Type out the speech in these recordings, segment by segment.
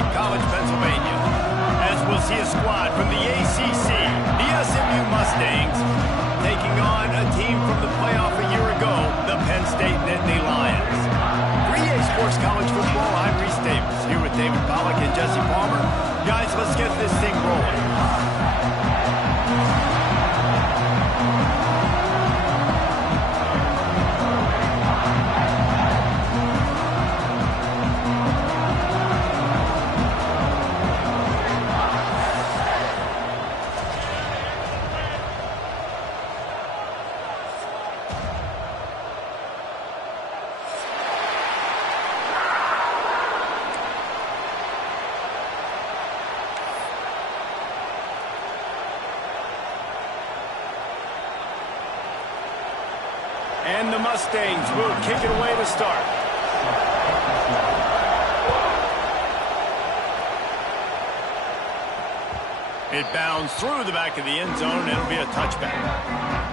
State College, Pennsylvania. As we'll see a squad from the ACC, the SMU Mustangs, taking on a team from the playoff a year ago, the Penn State Nittany Lions. 3A Sports College Football, I'm Reese Davis, here with David Pollack and Jesse Palmer. Guys, let's get this thing rolling. And the Mustangs will kick it away to start. It bounds through the back of the end zone, and it'll be a touchback.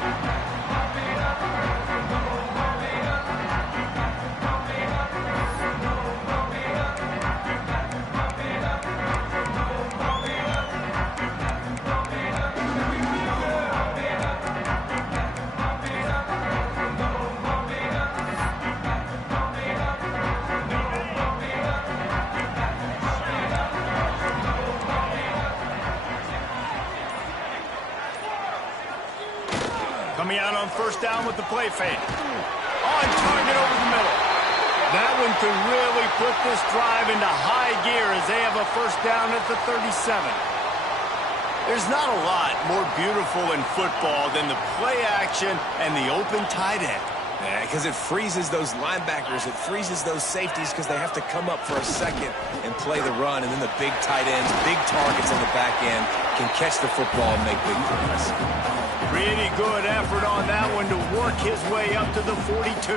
Coming out on first down with the play fake. On target over the middle. That one could really put this drive into high gear as they have a first down at the 37. There's not a lot more beautiful in football than the play action and the open tight end. Yeah, because it freezes those linebackers. It freezes those safeties because they have to come up for a second and play the run. And then the big tight ends, big targets on the back end can catch the football and make big plays. Pretty good effort on that one to work his way up to the 42.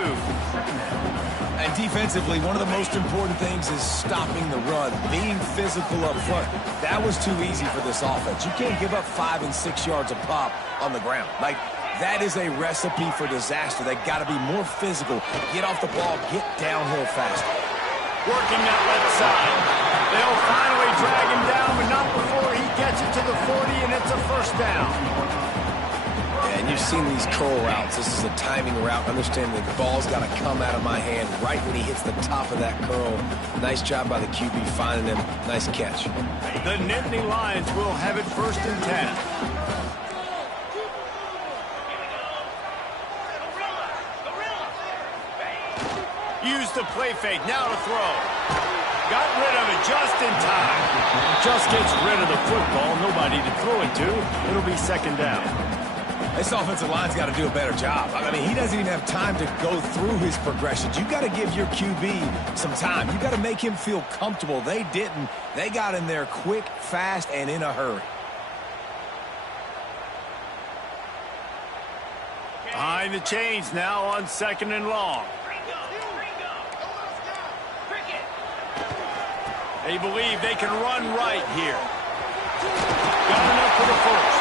And defensively, one of the most important things is stopping the run, being physical up front. That was too easy for this offense. You can't give up 5 and 6 yards a pop on the ground. Like, that is a recipe for disaster. They got to be more physical, get off the ball, get downhill faster. Working that left side. They'll finally drag him down, but not before he gets it to the 40, and it's a first down. And you've seen these curl routes. This is a timing route. Understanding the ball's got to come out of my hand right when he hits the top of that curl. Nice job by the QB finding him. Nice catch. The Nittany Lions will have it 1st and 10. Use the play fake. Now to throw. Got rid of it just in time. Just gets rid of the football. Nobody to throw it to. It'll be 2nd down. This offensive line's got to do a better job. I mean, he doesn't even have time to go through his progressions. You got to give your QB some time. You got to make him feel comfortable. They didn't. They got in there quick, fast, and in a hurry. Behind the chains now on 2nd and long. They believe they can run right here. Got enough for the first.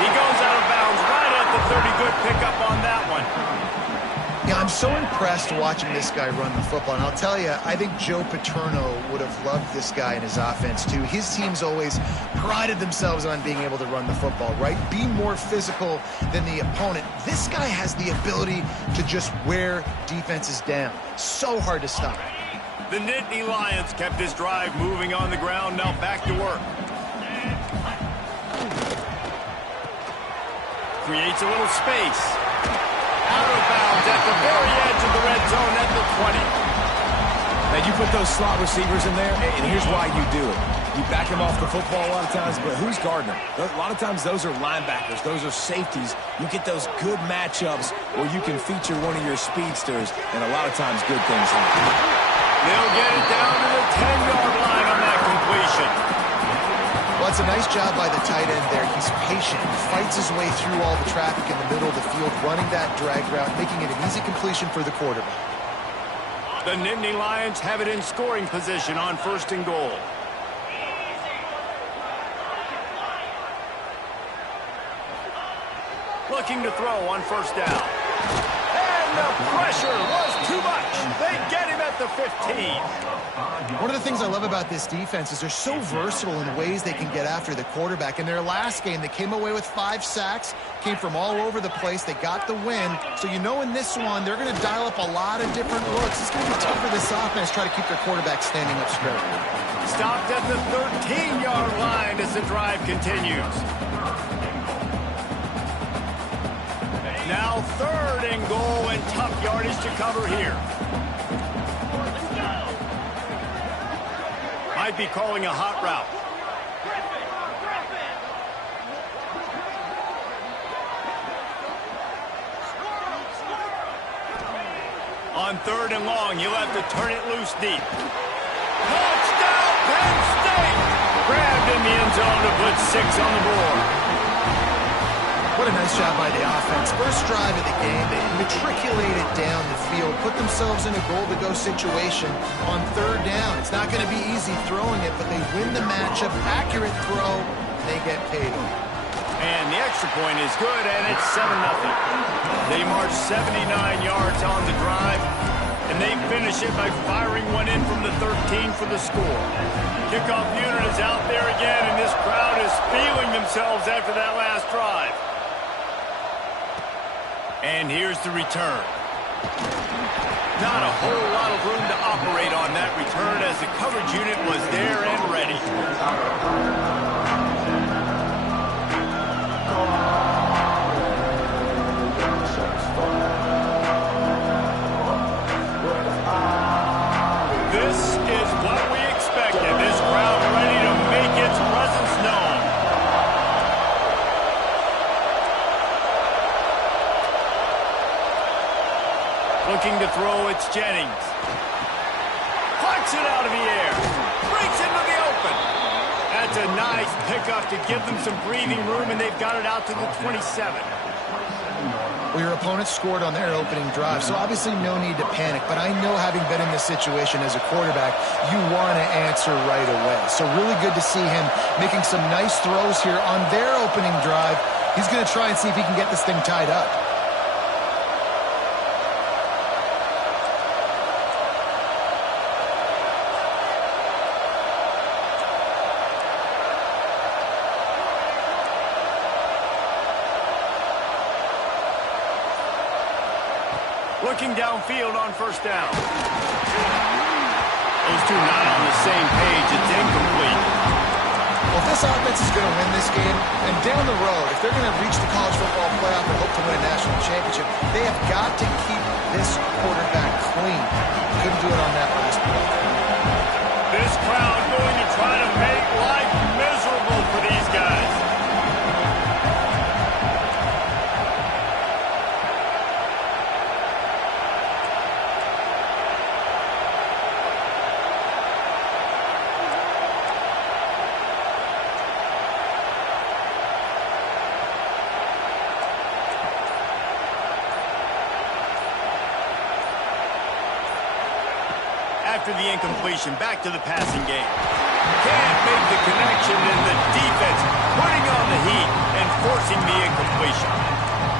He goes out of bounds right at the 30. Good pickup on that one. Yeah, I'm so impressed watching this guy run the football. And I'll tell you, I think Joe Paterno would have loved this guy in his offense, too. His teams always prided themselves on being able to run the football, right? Be more physical than the opponent. This guy has the ability to just wear defenses down. So hard to stop. The Nittany Lions kept this drive moving on the ground. Now back to work. Creates a little space. Out of bounds at the very edge of the red zone at the 20. Now, you put those slot receivers in there, and here's why you do it. You back him off the football a lot of times, but who's guarding him? A lot of times those are linebackers. Those are safeties. You get those good matchups where you can feature one of your speedsters, and a lot of times good things happen. They'll get it down to the 10-yard line on that completion. Well, it's a nice job by the tight end there. He's patient. He fights his way through all the traffic in the middle of the field, running that drag route, making it an easy completion for the quarterback. The Nittany Lions have it in scoring position on 1st and goal. Looking to throw on 1st down. And the pressure was too much. They get him at at the 15. One of the things I love about this defense is they're so versatile in ways they can get after the quarterback. In their last game, they came away with 5 sacks, came from all over the place. They got the win. So you know in this one, they're going to dial up a lot of different looks. It's going to be tough for this offense to try to keep their quarterback standing up straight. Stopped at the 13-yard line as the drive continues. Now 3rd and goal, and tough yardage to cover here. Might be calling a hot route. On 3rd and long, he'll have to turn it loose deep. Touchdown, Penn State! Grabbed in the end zone to put 6 on the board. What a nice job by the offense. First drive of the game, they matriculated down the field, put themselves in a goal-to-go situation on 3rd down. It's not going to be easy throwing it, but they win the matchup. Accurate throw, and they get paid. And the extra point is good, and it's 7-0. They march 79 yards on the drive, and they finish it by firing one in from the 13 for the score. Kickoff unit is out there again, and this crowd is feeling themselves after that last drive. And here's the return. Not a whole lot of room to operate on that return as the coverage unit was there and ready. This is what we expected. This crowd ready to make its presence known. Looking to throw, it's Jennings. Plucks it out of the air. Breaks into the open. That's a nice pickup to give them some breathing room, and they've got it out to the 27. Well, your opponent scored on their opening drive, so obviously no need to panic. But I know, having been in this situation as a quarterback, you want to answer right away. So really good to see him making some nice throws here on their opening drive. He's going to try and see if he can get this thing tied up. Looking downfield on 1st down. Those two not on the same page. It's incomplete. Well, if this offense is going to win this game, and down the road, if they're going to reach the college football playoff and hope to win a national championship, they have got to keep this quarterback clean. Couldn't do it on that last play. This crowd going to try to make life miserable for these guys. After the incompletion, back to the passing game. Can't make the connection, and the defense putting on the heat and forcing the incompletion.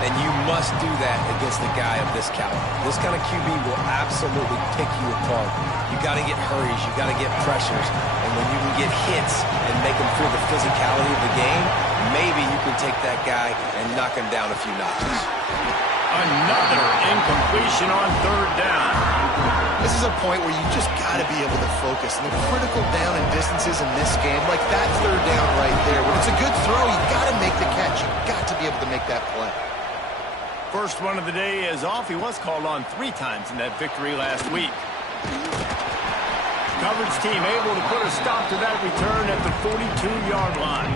And you must do that against a guy of this caliber. This kind of QB will absolutely pick you apart. You got to get hurries, you got to get pressures, and when you can get hits and make them feel the physicality of the game, maybe you can take that guy and knock him down a few notches. Another incompletion on 3rd down. This is a point where you just got to be able to focus. And the critical down and distances in this game, like that 3rd down right there, when it's a good throw, you got to make the catch. You got to be able to make that play. First one of the day is off. He was called on 3 times in that victory last week. Coverage team able to put a stop to that return at the 42-yard line.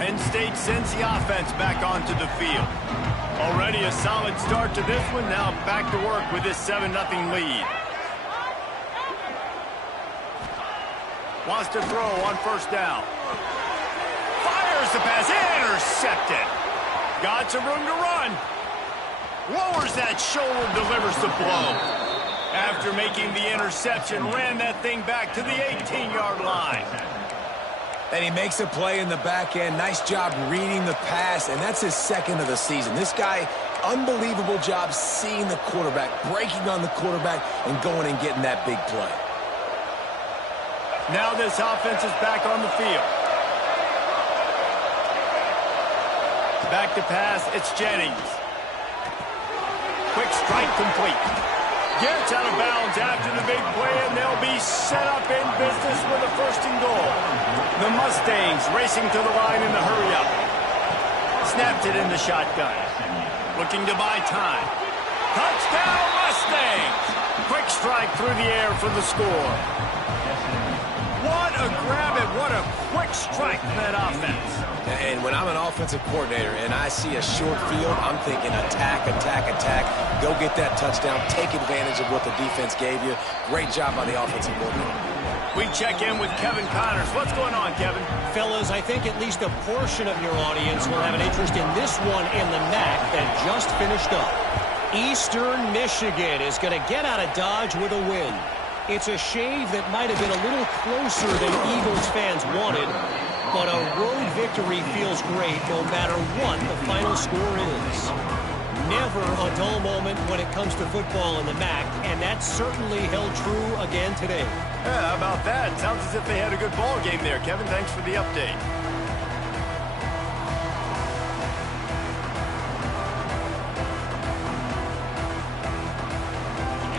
Penn State sends the offense back onto the field. Already a solid start to this one. Now back to work with this 7-0 lead. Wants to throw on 1st down. Fires the pass. Intercepted. Got some room to run. Lowers that shoulder, delivers the blow. After making the interception, ran that thing back to the 18-yard line. And he makes a play in the back end. Nice job reading the pass, and that's his second of the season. This guy, unbelievable job seeing the quarterback, breaking on the quarterback, and going and getting that big play. Now this offense is back on the field. Back to pass, it's Jennings. Quick strike complete. Gets out of bounds after the big play, and they'll be set up in business with a first and goal. The Mustangs racing to the line in the hurry-up. Snapped it in the shotgun. Looking to buy time. Touchdown, Mustangs! Quick strike through the air for the score. What a grab and what a quick strike for that offense. And when I'm an offensive coordinator and I see a short field, I'm thinking attack, attack, attack. Go get that touchdown. Take advantage of what the defense gave you. Great job by the offensive coordinator. We check in with Kevin Connors. What's going on, Kevin? Fellas, I think at least a portion of your audience will have an interest in this one in the MAC that just finished up. Eastern Michigan is going to get out of Dodge with a win. It's a shave that might have been a little closer than Eagles fans wanted, but a road victory feels great no matter what the final score is. Never a dull moment when it comes to football in the MAC, and that certainly held true again today. Yeah, how about that? Sounds as if they had a good ball game there, Kevin. Thanks for the update.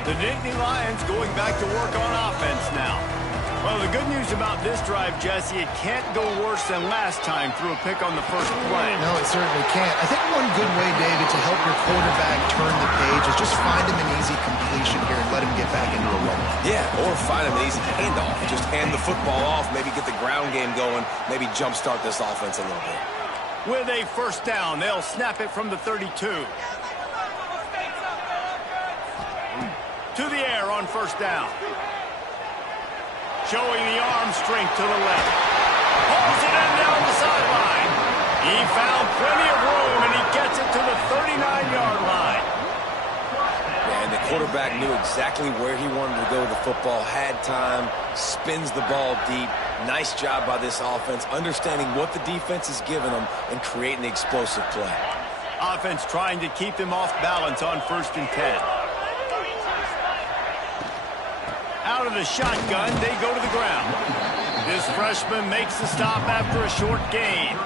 The Nittany Lions going back to work on offense now. Well, the good news about this drive, Jesse, it can't go worse than last time through a pick on the first play. No, it certainly can't. I think one good way, David, to help your quarterback turn the page is just find him an easy completion here and let him get back into a run. Yeah, or find him an easy handoff. Just hand the football off, maybe get the ground game going, maybe jumpstart this offense a little bit. With a first down, they'll snap it from the 32. To the air on first down. Showing the arm strength to the left. Pulls it in down the sideline. He found plenty of room, and he gets it to the 39-yard line. Yeah, and the quarterback knew exactly where he wanted to go with the football, had time, spins the ball deep. Nice job by this offense, understanding what the defense is giving them and creating the explosive play. Offense trying to keep them off balance on 1st and 10. Out of the shotgun, they go to the ground. This freshman makes the stop after a short gain.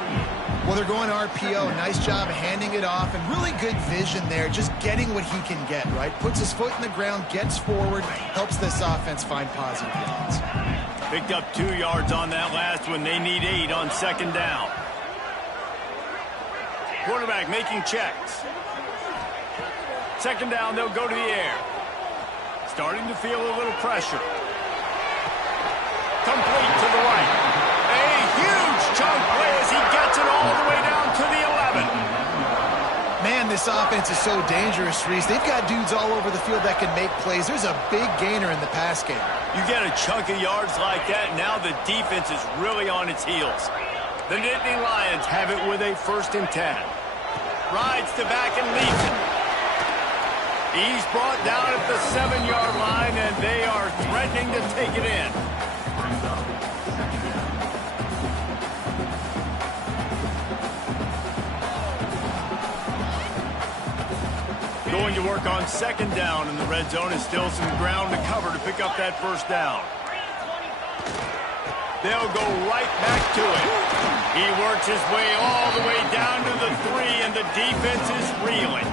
Well, they're going RPO. Nice job handing it off, and really good vision there, just getting what he can get, right? Puts his foot in the ground, gets forward, helps this offense find positive yards. Picked up 2 yards on that last one. They need 8 on 2nd down. Quarterback making checks. 2nd down, they'll go to the air. Starting to feel a little pressure. Complete to the right. A huge chunk play as he gets it all the way down to the 11. Man, this offense is so dangerous, Reese. They've got dudes all over the field that can make plays. There's a big gainer in the pass game. You get a chunk of yards like that, now the defense is really on its heels. The Nittany Lions have it with a 1st and 10. Rides to back and leads it. He's brought down at the 7-yard line, and they are threatening to take it in. Going to work on 2nd down in the red zone, and still some ground to cover to pick up that 1st down. They'll go right back to it. He works his way all the way down to the 3, and the defense is reeling.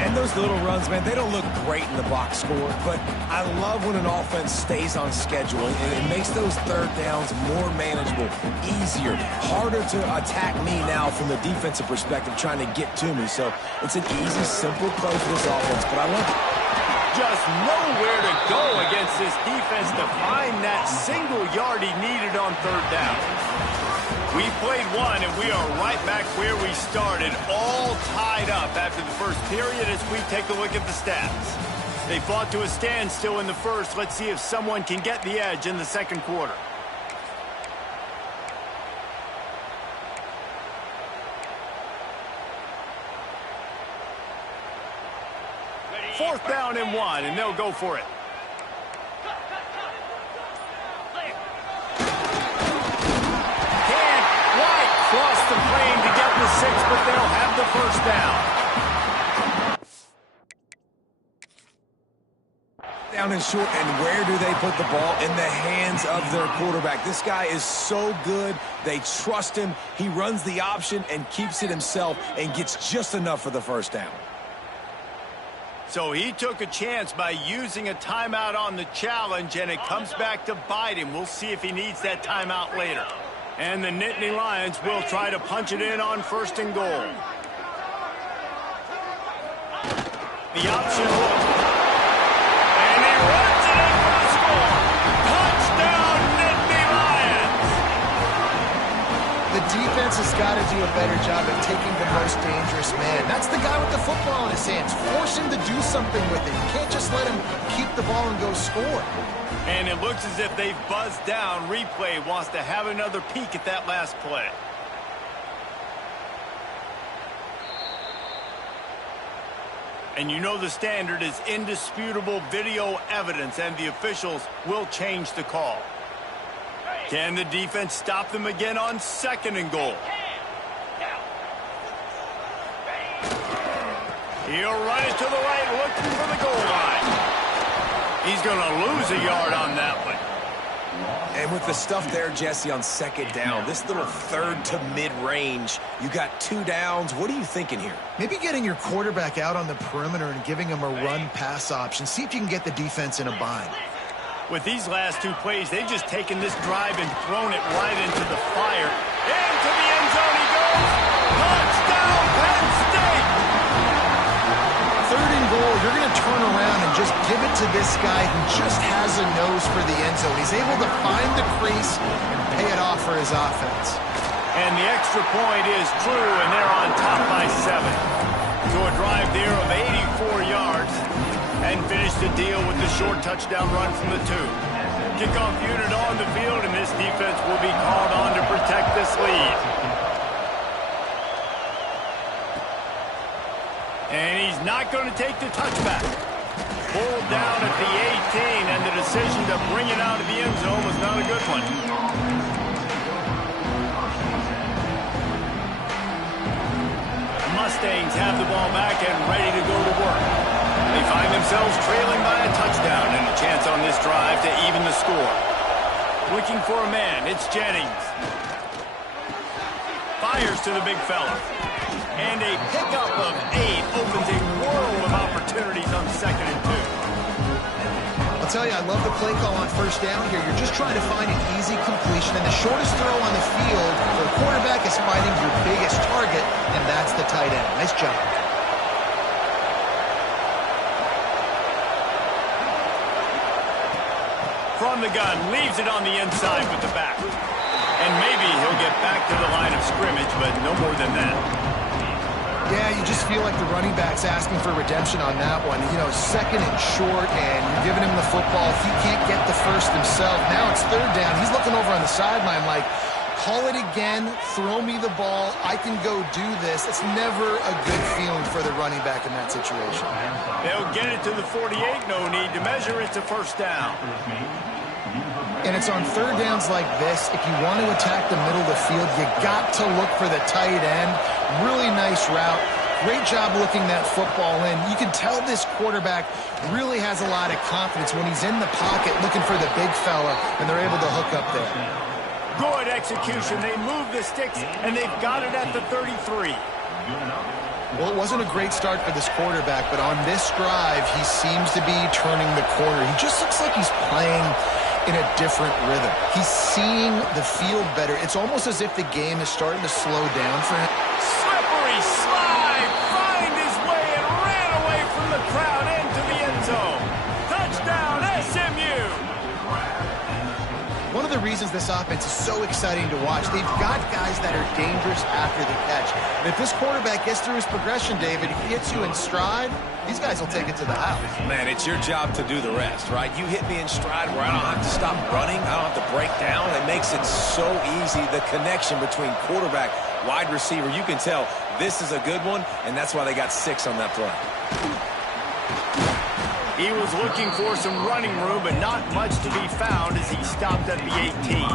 And those little runs, man, they don't look great in the box score, but I love when an offense stays on schedule, and it makes those 3rd downs more manageable, easier, harder to attack me now from the defensive perspective trying to get to me. So it's an easy, simple play for this offense, but I love it. Just nowhere to go against this defense to find that single yard he needed on 3rd down. We've played one, and we are right back where we started, all tied up after the first period as we take a look at the stats. They fought to a standstill in the first. Let's see if someone can get the edge in the 2nd quarter. Fourth down and 1, and they'll go for it. first down. Down and short, and where do they put the ball? In the hands of their quarterback. This guy is so good. They trust him. He runs the option and keeps it himself and gets just enough for the first down. So he took a chance by using a timeout on the challenge, and it comes back to bite him. We'll see if he needs that timeout later. And the Nittany Lions will try to punch it in on 1st and goal. The option look. And he runs it in for the score. Touchdown, Nittany Lions! The defense has got to do a better job of taking the most dangerous man. That's the guy with the football in his hands. Force him to do something with it. You can't just let him keep the ball and go score. And it looks as if they've buzzed down. Replay wants to have another peek at that last play. And you know the standard is indisputable video evidence, and the officials will change the call. Can the defense stop them again on 2nd and goal? He'll run it to the right, looking for the goal line. He's going to lose a yard on that one. And with the stuff there, Jesse, on 2nd down, this little 3rd to mid-range, you got 2 downs. What are you thinking here? Maybe getting your quarterback out on the perimeter and giving him a run-pass option. See if you can get the defense in a bind. With these last 2 plays, they've just taken this drive and thrown it right into the fire. Into the end zone he goes. Touchdown, Penn State! 3rd and goal, you're going to turn around and just give it to this guy who just has a nose for the end zone. He's able to find the crease and pay it off for his offense. And the extra point is true, and they're on top by 7. To a drive there of 84 yards, and finish the deal with the short touchdown run from the 2. Kickoff unit on the field, and this defense will be called on to protect this lead. And he's not going to take the touchback. Pulled down at the 18, and the decision to bring it out of the end zone was not a good one. Mustangs have the ball back and ready to go to work. They find themselves trailing by a touchdown and a chance on this drive to even the score. Looking for a man, it's Jennings. Fires to the big fella. And a pickup of 8 opens a world of opportunities on 2nd and 2. I'll tell you, I love the play call on 1st down here. You're just trying to find an easy completion, and the shortest throw on the field for a quarterback is finding your biggest target, and that's the tight end. Nice job. From the gun, leaves it on the inside with the back. And maybe he'll get back to the line of scrimmage, but no more than that. Yeah, you just feel like the running back's asking for redemption on that one. You know, 2nd and short, and you're giving him the football. He can't get the first himself. Now it's 3rd down. He's looking over on the sideline like, call it again, throw me the ball, I can go do this. It's never a good feeling for the running back in that situation. They'll get it to the 48, no need to measure it to 1st down. And it's on 3rd downs like this, if you want to attack the middle of the field, you got to look for the tight end. Really nice route. Great job looking that football in. You can tell this quarterback really has a lot of confidence when he's in the pocket looking for the big fella, and they're able to hook up there. Good execution. They move the sticks, and they've got it at the 33. Well, it wasn't a great start for this quarterback, but on this drive, he seems to be turning the corner. He just looks like he's playing in a different rhythm. He's seeing the field better. It's almost as if the game is starting to slow down for him. Slippery slide, find his way and ran away from the crowd into the end zone. Touchdown, SMU! One of the reasons this offense is so exciting to watch, they've got guys that are dangerous after the catch. And if this quarterback gets through his progression, David, he hits you in stride, these guys will take it to the house. Man, it's your job to do the rest, right? You hit me in stride where I don't have to stop running, I don't have to break down. It makes it so easy, the connection between quarterback, wide receiver. You can tell this is a good one, and that's why they got 6 on that play. He was looking for some running room, but not much to be found as he stopped at the 18.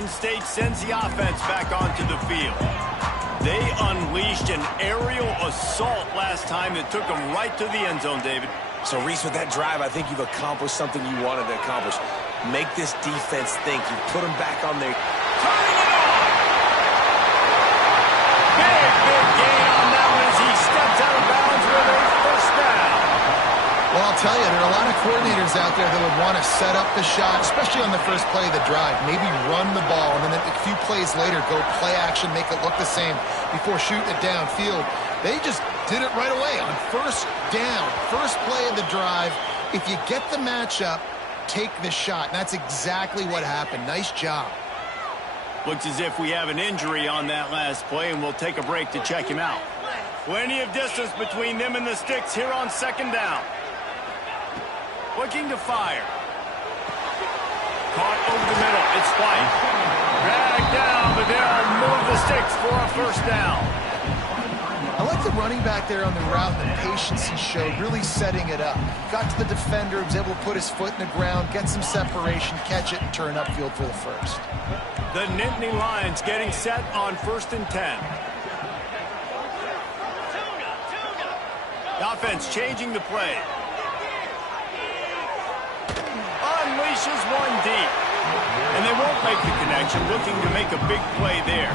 Penn State sends the offense back onto the field. They unleashed an aerial assault last time that took them right to the end zone, David. So, Reese, with that drive, I think you've accomplished something you wanted to accomplish. Make this defense think. You put them back on their... Turning it on! Big gain on that one as he steps out of bounds with a first down. Well, I'll tell you, there are a lot of coordinators out there that would want to set up the shot, especially on the first play of the drive. Maybe run the ball, and then a few plays later, go play action, make it look the same before shooting it downfield. They just did it right away on first down, first play of the drive. If you get the matchup, take the shot. And that's exactly what happened. Nice job. Looks as if we have an injury on that last play, and we'll take a break to check him out. Plenty of distance between them and the sticks here on second down. Looking to fire. Caught over the middle. It's White. Dragged down, but they'll move the sticks for a first down. I like the running back there on the route, the patience he showed, really setting it up. Got to the defender, was able to put his foot in the ground, get some separation, catch it, and turn upfield for the first. The Nittany Lions getting set on 1st and 10. The offense changing the play. Unleashes one deep. And they won't make the connection, looking to make a big play there.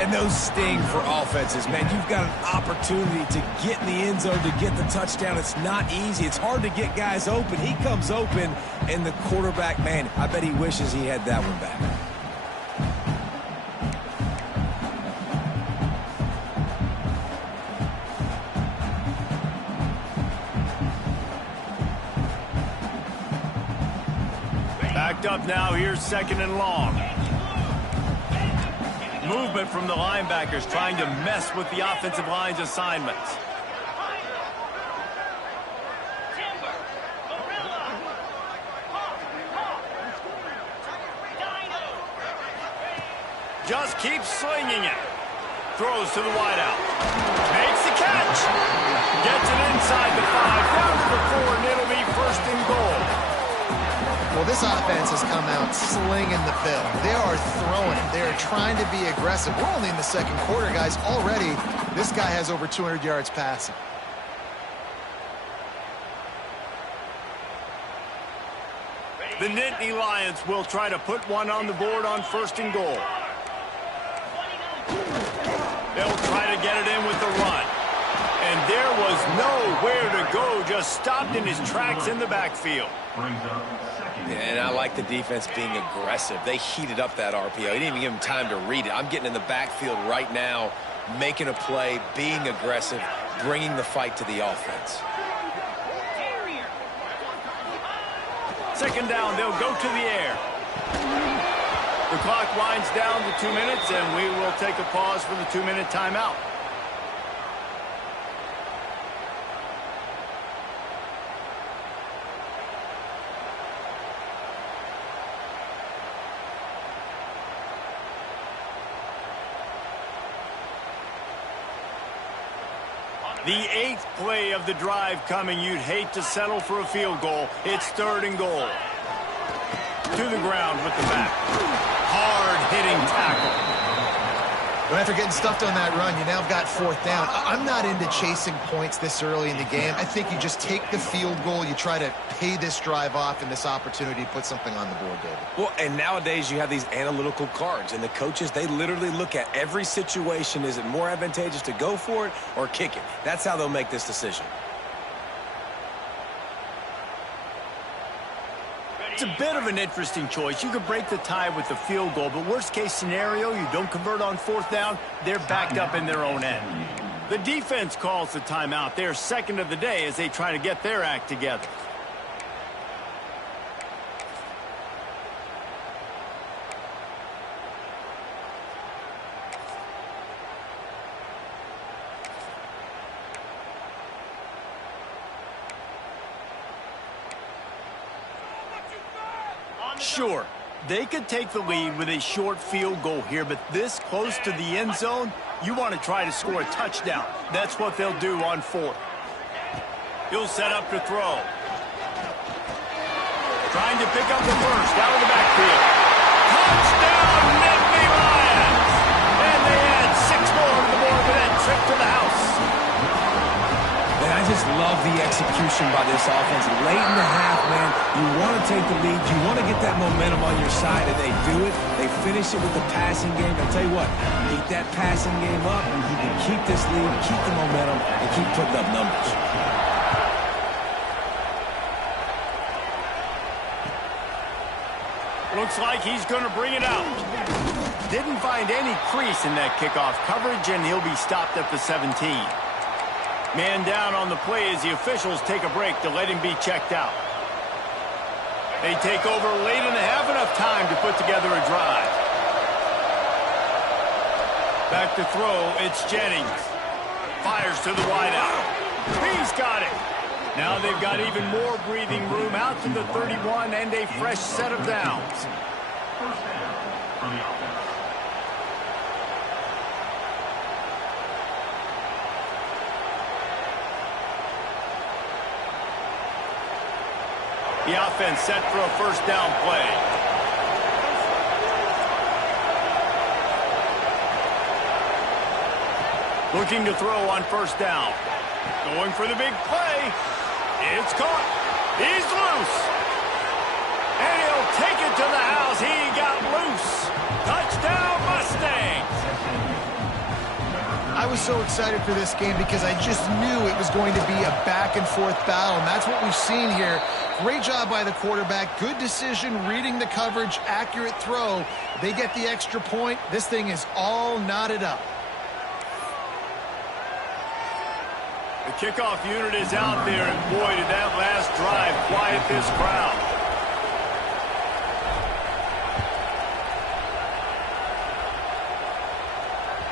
And those sting for offenses, man. You've got an opportunity to get in the end zone, to get the touchdown. It's not easy. It's hard to get guys open. He comes open, and the quarterback, man, I bet he wishes he had that one back. Backed up now, here's 2nd and long. Movement from the linebackers trying to mess with the offensive line's assignments. Just keeps slinging it. Throws to the wideout. Makes the catch. Gets it inside the 5, down to the 4, and it'll be 1st and goal. Well, this offense has come out slinging the pill. They are throwing it. They are trying to be aggressive. We're only in the 2nd quarter, guys. Already, this guy has over 200 yards passing. The Nittany Lions will try to put one on the board on 1st and goal. They'll try to get it in with the run. And there was nowhere to go, just stopped in his tracks in the backfield. And I like the defense being aggressive. They heated up that RPO. He didn't even give him time to read it. I'm getting in the backfield right now, making a play, being aggressive, bringing the fight to the offense. 2nd down, they'll go to the air. The clock winds down to 2 minutes, and we will take a pause for the 2-minute timeout. The 8th play of the drive coming. You'd hate to settle for a field goal. It's 3rd and goal. To the ground with the back. Hard-hitting tackle. But after getting stuffed on that run, you now have got 4th down. I'm not into chasing points this early in the game. I think you just take the field goal. You try to pay this drive off and this opportunity to put something on the board, David. Well, and nowadays you have these analytical cards, and the coaches, they literally look at every situation. Is it more advantageous to go for it or kick it? That's how they'll make this decision. It's a bit of an interesting choice. You could break the tie with the field goal, but worst case scenario, you don't convert on 4th down, they're backed up in their own end. The defense calls the timeout. They're 2nd of the day as they try to get their act together. Sure, they could take the lead with a short field goal here, but this close to the end zone, you want to try to score a touchdown. That's what they'll do on 4th. He'll set up to throw. Trying to pick up the first out of the backfield. Touchdown! love the execution by this offense. Late in the half, man, you want to take the lead. You want to get that momentum on your side, and they do it. They finish it with the passing game. I'll tell you what, keep that passing game up, and you can keep this lead, keep the momentum, and keep putting up numbers. Looks like he's going to bring it out. Didn't find any crease in that kickoff coverage, and he'll be stopped at the 17. Man down on the play as the officials take a break to let him be checked out. They take over late in the half, enough time to put together a drive. Back to throw, it's Jennings. Fires to the wideout. He's got it. Now they've got even more breathing room out to the 31 and a fresh set of downs. The offense set for a first down play. Looking to throw on first down. Going for the big play. It's caught. He's loose. And he'll take it to the house. He got loose. Touchdown, Mustangs. I was so excited for this game because I just knew it was going to be a back-and-forth battle, and that's what we've seen here. Great job by the quarterback. Good decision, reading the coverage, accurate throw. They get the extra point. This thing is all knotted up. The kickoff unit is out there, and boy, did that last drive quiet this crowd.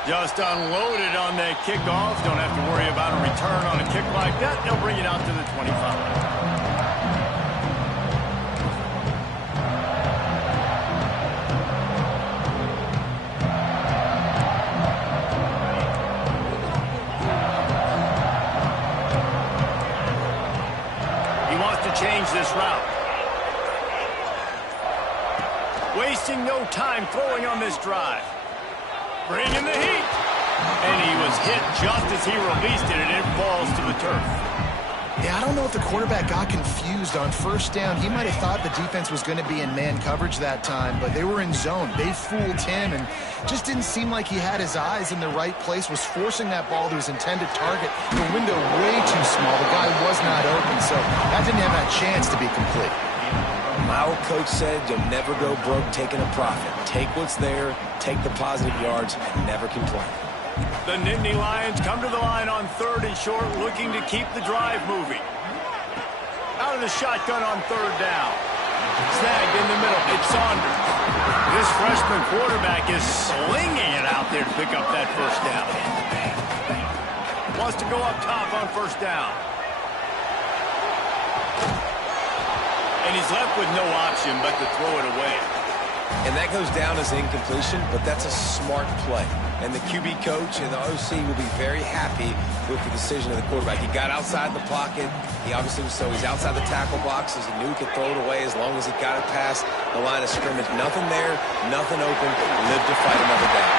Just unloaded on that kickoff. Don't have to worry about a return on a kick like that. They'll bring it out to the 25. Change this route. Wasting no time throwing on this drive. Bringing the heat. And he was hit just as he released it, and it falls to the turf. Yeah, I don't know if the quarterback got confused on first down. He might have thought the defense was going to be in man coverage that time, but they were in zone. They fooled him and just didn't seem like he had his eyes in the right place, was forcing that ball to his intended target. The window way too small. The guy was not open, so that didn't have that chance to be complete. My old coach said you'll never go broke taking a profit. Take what's there, take the positive yards, and never complain. The Nittany Lions come to the line on 3rd and short, looking to keep the drive moving. Out of the shotgun on 3rd down. Snagged in the middle. It's Saunders. This freshman quarterback is slinging it out there to pick up that first down. Wants to go up top on first down. And he's left with no option but to throw it away. And that goes down as incompletion, but that's a smart play. And the QB coach and the OC will be very happy with the decision of the quarterback. He got outside the pocket. He obviously was he's outside the tackle boxes. He knew he could throw it away as long as he got it past the line of scrimmage. Nothing there, nothing open. Lived to fight another down.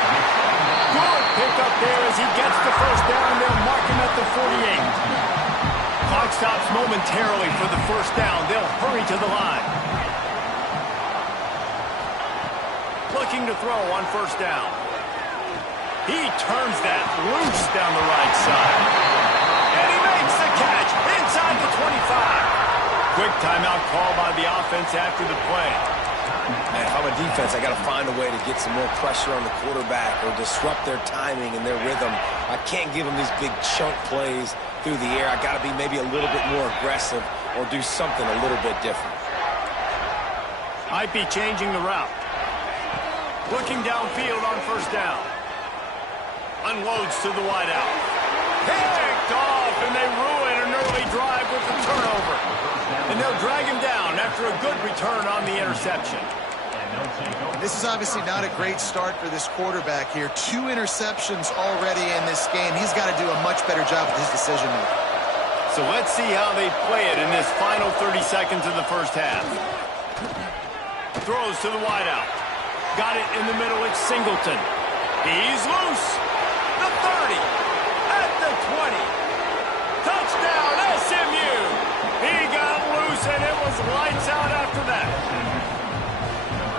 Good pick up there as he gets the first down. They'll mark him at the 48. Clock stops momentarily for the first down. They'll hurry to the line. Looking to throw on first down. He turns that loose down the right side. And he makes the catch inside the 25. Quick timeout call by the offense after the play. Man, if I'm a defense, I got to find a way to get some more pressure on the quarterback or disrupt their timing and their rhythm. I can't give them these big chunk plays through the air. I got to be maybe a little bit more aggressive or do something a little bit different. Might be changing the route. Looking downfield on first down. Unloads to the wideout. Picked off, and they ruin an early drive with the turnover. And they'll drag him down after a good return on the interception. This is obviously not a great start for this quarterback here. 2 interceptions already in this game. He's got to do a much better job with his decision making. So let's see how they play it in this final 30 seconds of the first half. Throws to the wideout. Got it in the middle. It's Singleton. He's loose. The 30. At the 20. Touchdown, just lights out after that.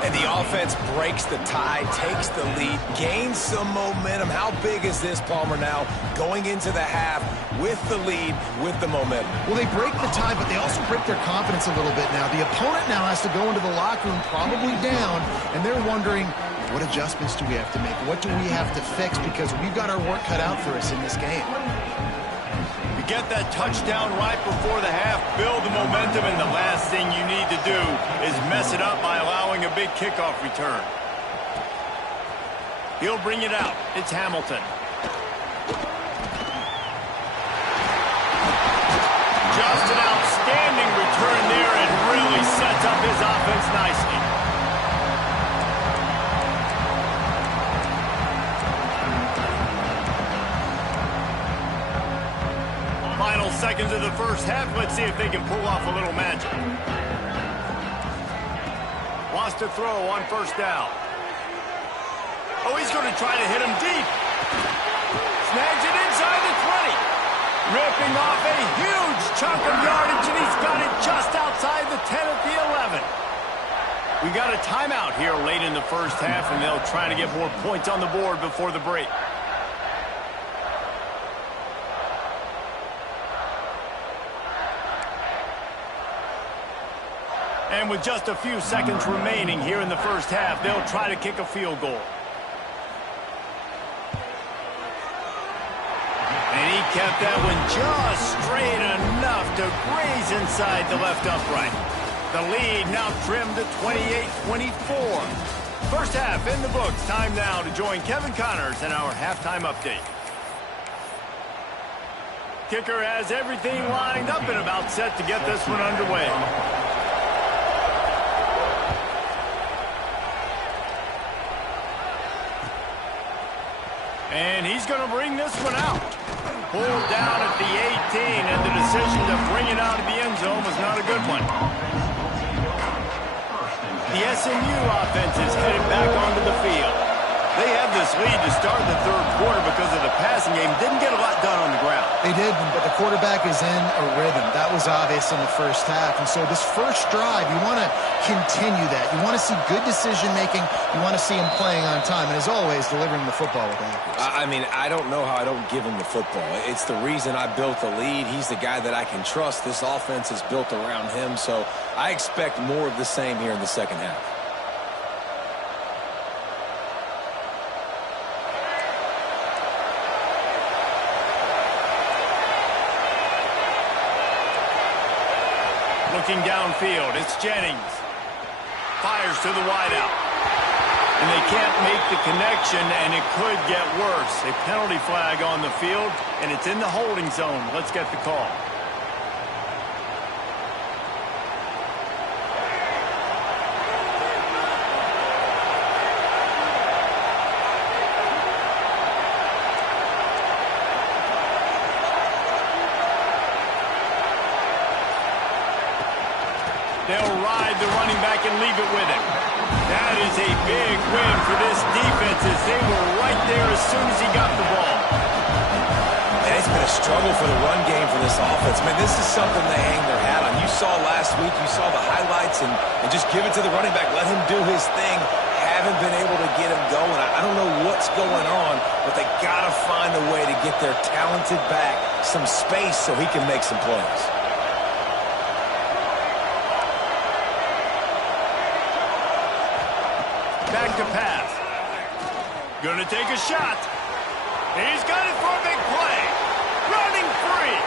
And the offense breaks the tie, takes the lead, gains some momentum. How big is this, Palmer, now going into the half with the lead, with the momentum? Well, they break the tie, but they also break their confidence a little bit now. The opponent now has to go into the locker room probably down, and they're wondering, what adjustments do we have to make? What do we have to fix? Because we've got our work cut out for us in this game. Get that touchdown right before the half, build the momentum, and the last thing you need to do is mess it up by allowing a big kickoff return. He'll bring it out. It's Hamilton. Just an outstanding return there and really sets up his offense nicely. Final seconds of the first half. Let's see if they can pull off a little magic. Wants to throw on first down. Oh, he's going to try to hit him deep. Snags it inside the 20. Ripping off a huge chunk of yardage, and he's got it just outside the 10 at the 11. We got a timeout here late in the first half, and they'll try to get more points on the board before the break. And with just a few seconds remaining here in the first half, they'll try to kick a field goal. And he kept that one just straight enough to graze inside the left upright. The lead now trimmed to 28-24. First half in the books. Time now to join Kevin Connors in our halftime update. Kicker has everything lined up and about set to get this one underway. And he's going to bring this one out. Pulled down at the 18, and the decision to bring it out of the end zone was not a good one. The SMU offense is headed back onto the field. They have this lead to start the third quarter because of the passing game. Didn't get a lot done on the ground. They did, but the quarterback is in a rhythm. That was obvious in the first half. And so this first drive, you want to continue that. You want to see good decision-making. You want to see him playing on time. And as always, delivering the football with accuracy. I mean, I don't know how I don't give him the football. It's the reason I built the lead. He's the guy that I can trust. This offense is built around him. So I expect more of the same here in the second half. Looking downfield, it's Jennings. Fires to the wideout. And they can't make the connection, and it could get worse. A penalty flag on the field, and it's in the holding zone. Let's get the call. They'll ride the running back and leave it with him. That is a big win for this defense as they were right there as soon as he got the ball. And it's been a struggle for the run game for this offense. Man, this is something they hang their hat on. You saw last week, you saw the highlights, and just give it to the running back. Let him do his thing. Haven't been able to get him going. I don't know what's going on, but they got to find a way to get their talented back some space so he can make some plays. Back to pass. Gonna take a shot. He's got it for a big play. Running free.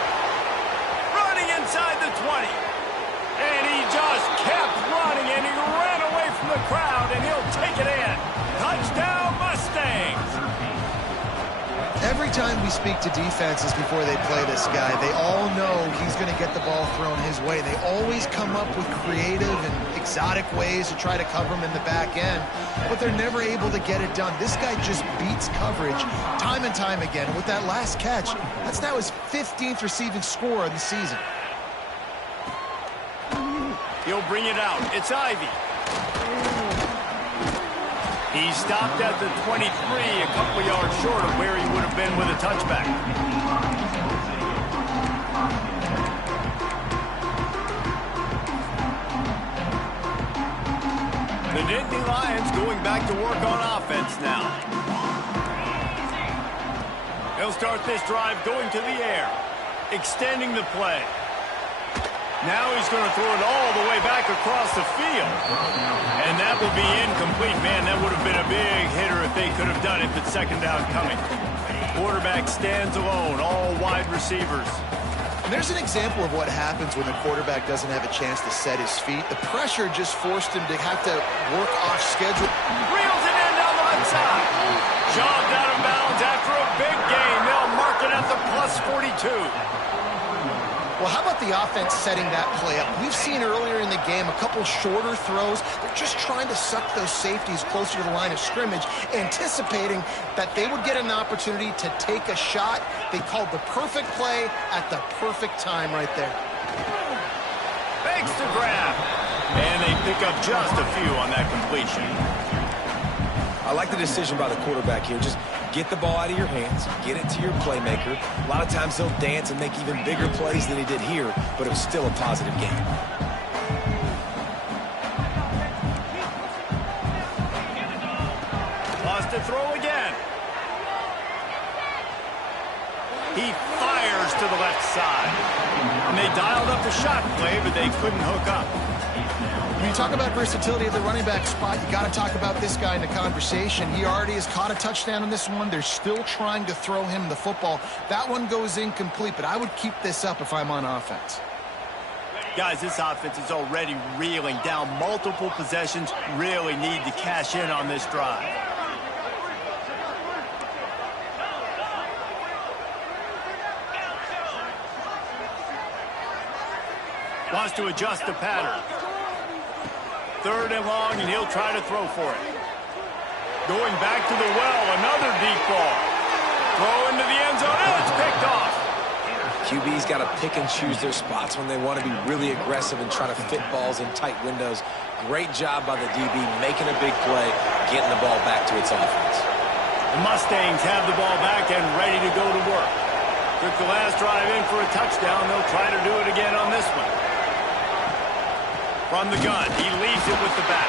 Running inside the 20. And he just kept running, and he ran away from the crowd, and he'll take it in. Touchdown, Mustangs. Every time we speak to defenses before they play this guy, they all know he's going to get the ball thrown his way. They always come up with creative and exotic ways to try to cover him in the back end, but they're never able to get it done. This guy just beats coverage time and time again. And with that last catch, that's now his 15th receiving score of the season. He'll bring it out. It's Ivy. He stopped at the 23, a couple yards short of where he would have been with a touchback. The Nittany Lions going back to work on offense now. He'll start this drive going to the air, extending the play. Now he's going to throw it all the way back across the field. And that will be incomplete. Man, that would have been a big hitter if they could have done it, but second down coming. Quarterback stands alone, all wide receivers. And there's an example of what happens when the quarterback doesn't have a chance to set his feet. The pressure just forced him to have to work off schedule. Reels it in down the left side. Shoved out of bounds after a big gain. They'll mark it at the plus 42. Well, how about the offense setting that play up? We've seen earlier in the game a couple shorter throws. They're just trying to suck those safeties closer to the line of scrimmage, anticipating that they would get an opportunity to take a shot. They called the perfect play at the perfect time right there. Fakes to grab. And they pick up just a few on that completion. I like the decision by the quarterback here. Just get the ball out of your hands, get it to your playmaker. A lot of times he'll dance and make even bigger plays than he did here, but it was still a positive game. Lost to throw again. He fires to the left side. And they dialed up the shot play, but they couldn't hook up. When you talk about versatility at the running back spot, you got to talk about this guy in the conversation. He already has caught a touchdown in this one. They're still trying to throw him the football. That one goes incomplete, but I would keep this up if I'm on offense. Guys, this offense is already reeling down multiple possessions. Really need to cash in on this drive. Wants to adjust the pattern. Third and long, and he'll try to throw for it. Going back to the well, another deep ball. Throw into the end zone, and it's picked off. QB's got to pick and choose their spots when they want to be really aggressive and try to fit balls in tight windows. Great job by the DB making a big play, getting the ball back to its offense. The Mustangs have the ball back and ready to go to work. Took the last drive in for a touchdown. They'll try to do it again on this one. From the gun, he leaves it with the back.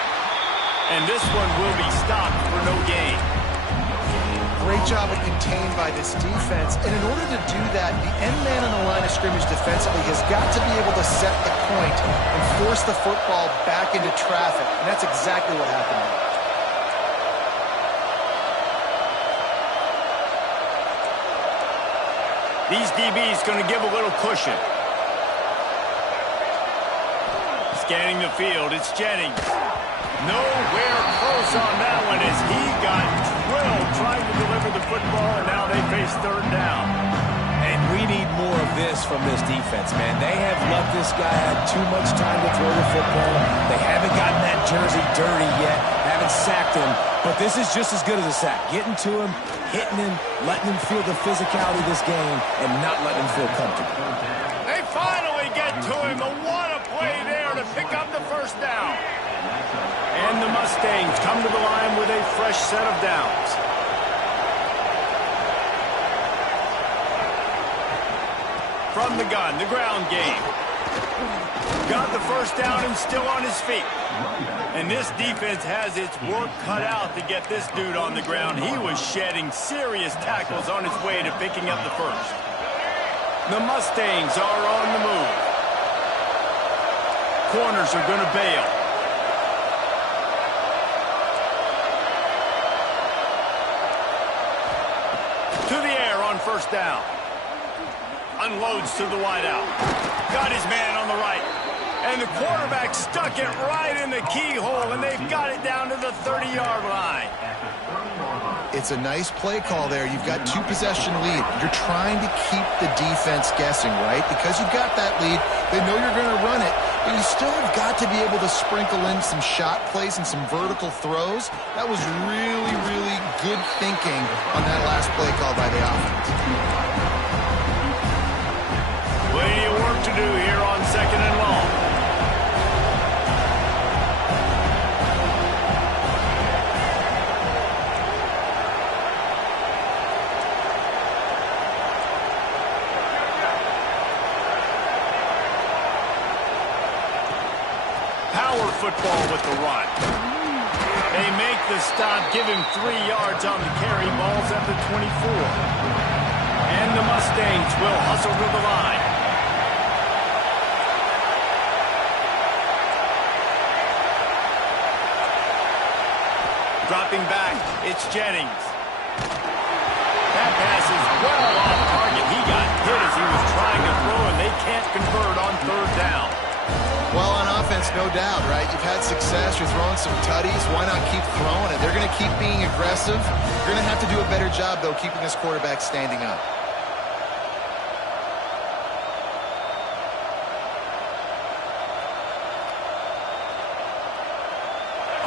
And this one will be stopped for no gain. Great job of contained by this defense. And in order to do that, the end man on the line of scrimmage defensively has got to be able to set the point and force the football back into traffic. And that's exactly what happened there. These DBs going to give a little cushion. Scanning the field, it's Jennings. Nowhere close on that one as he got drilled trying to deliver the football, and now they face third down. And we need more of this from this defense, man. They have let this guy have too much time to throw the football. They haven't gotten that jersey dirty yet, haven't sacked him, but this is just as good as a sack. Getting to him, hitting him, letting him feel the physicality of this game, and not letting him feel comfortable. They finally get to him. What a play there to pick up the first down. And the Mustangs come to the line with a fresh set of downs. From the gun, the ground game. Got the first down and still on his feet. And this defense has its work cut out to get this dude on the ground. He was shedding serious tackles on his way to picking up the first. The Mustangs are on the move. Corners are going to bail. To the air on first down. Unloads to the wideout. Got his man on the right. And the quarterback stuck it right in the keyhole, and they've got it down to the 30-yard line. It's a nice play call there. You've got two-possession lead. You're trying to keep the defense guessing, right? Because you've got that lead, they know you're going to run it, but you still have got to be able to sprinkle in some shot plays and some vertical throws. That was really, really good thinking on that last play call by the offense. Plenty of work to do here on second and long. Power football with the run. They make the stop, give him 3 yards on the carry. Ball's at the 24. And the Mustangs will hustle to the line. Dropping back, it's Jennings. That pass is well off target. He got hit as he was trying to throw, and they can't convert on 3rd down. Well, on offense, no doubt, right? You've had success. You're throwing some tutties. Why not keep throwing it? They're going to keep being aggressive. You're going to have to do a better job, though, keeping this quarterback standing up.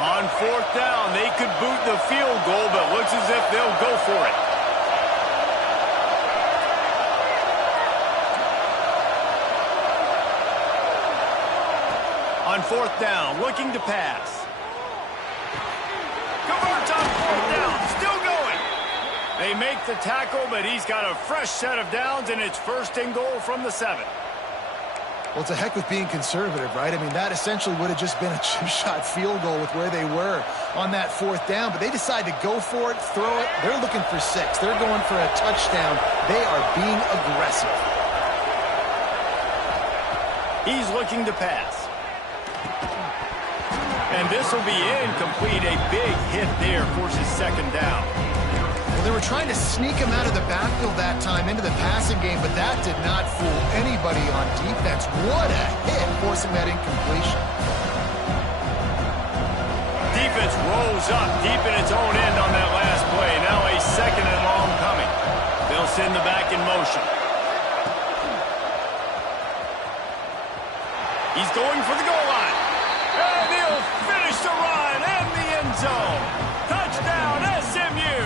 On 4th down, they could boot the field goal, but looks as if they'll go for it. On 4th down, looking to pass. Converts on 4th down, still going. They make the tackle, but he's got a fresh set of downs, and it's 1st and goal from the 7. Well, it's a heck with being conservative, right? I mean, that essentially would have just been a chip-shot field goal with where they were on that 4th down, but they decide to go for it, throw it. They're looking for 6. They're going for a touchdown. They are being aggressive. He's looking to pass. And this will be incomplete. A big hit there forces 2nd down. Well, they were trying to sneak him out of the backfield that time into the passing game, but that did not fool anybody on defense. What a hit, forcing that incompletion. Defense rolls up deep in its own end on that last play. Now a 2nd and long coming. They'll send the back in motion. He's going for the goal line. And he'll finish the run and the end zone. Touchdown, SMU.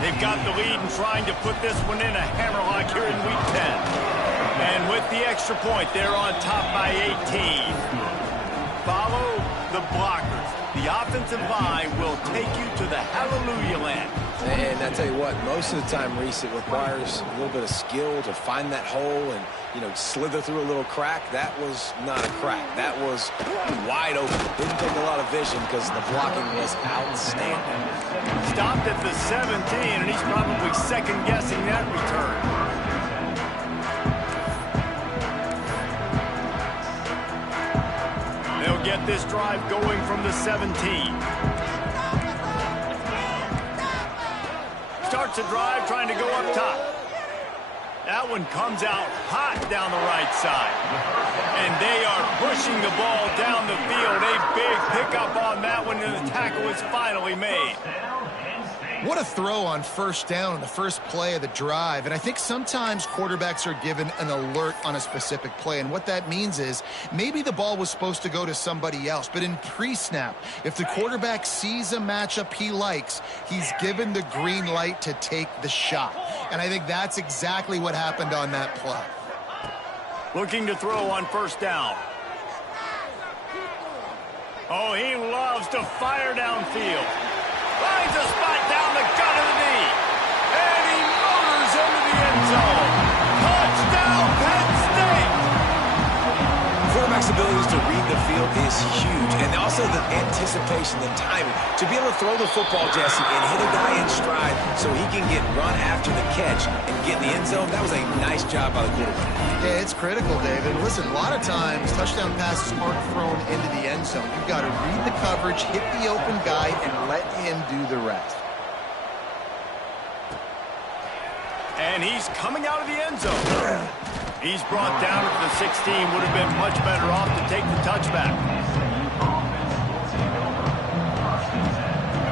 They've got the lead and trying to put this one in a hammerlock here in Week 10. And with the extra point, they're on top by 18. Follow the blockers. The offensive line will take you to the hallelujah land. And I tell you what, most of the time, Reese, it requires a little bit of skill to find that hole and, you know, slither through a little crack. That was not a crack. That was wide open. Didn't take a lot of vision because the blocking was outstanding. Stopped at the 17, and he's probably second-guessing that return. They'll get this drive going from the 17. Starts a drive trying to go up top. That one comes out hot down the right side. And they are pushing the ball down the field. A big pickup on that one, and the tackle is finally made. What a throw on 1st down on the first play of the drive. And I think sometimes quarterbacks are given an alert on a specific play. And what that means is maybe the ball was supposed to go to somebody else. But in pre-snap, if the quarterback sees a matchup he likes, he's given the green light to take the shot. And I think that's exactly what happened on that play. Looking to throw on 1st down. Oh, he loves to fire downfield. Finds a spot down the gut of the knee. And he motors into the end zone. Touchdown, Penn State! Quarterback's abilities to read the field is huge. And also the anticipation, the timing. To be able to throw the football, Jesse, and hit a guy in stride so he can get run after the catch and get in the end zone, that was a nice job by the quarterback. Yeah, it's critical, David. Listen, a lot of times touchdown passes aren't thrown into the end zone. You've got to read the coverage, hit the open guy, and let him do the rest. And he's coming out of the end zone. He's brought down at the 16. Would have been much better off to take the touchback.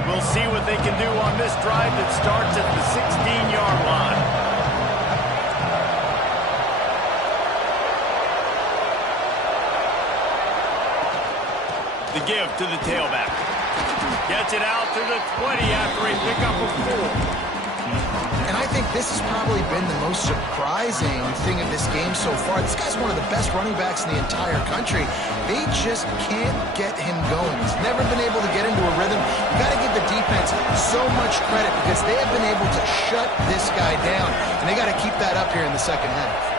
We'll see what they can do on this drive that starts at the 16-yard line. The give to the tailback. Gets it out to the 20 after a pickup of 4. And I think this has probably been the most surprising thing of this game so far. This guy's one of the best running backs in the entire country. They just can't get him going. He's never been able to get into a rhythm. You got to give the defense so much credit because they have been able to shut this guy down. And they got to keep that up here in the second half.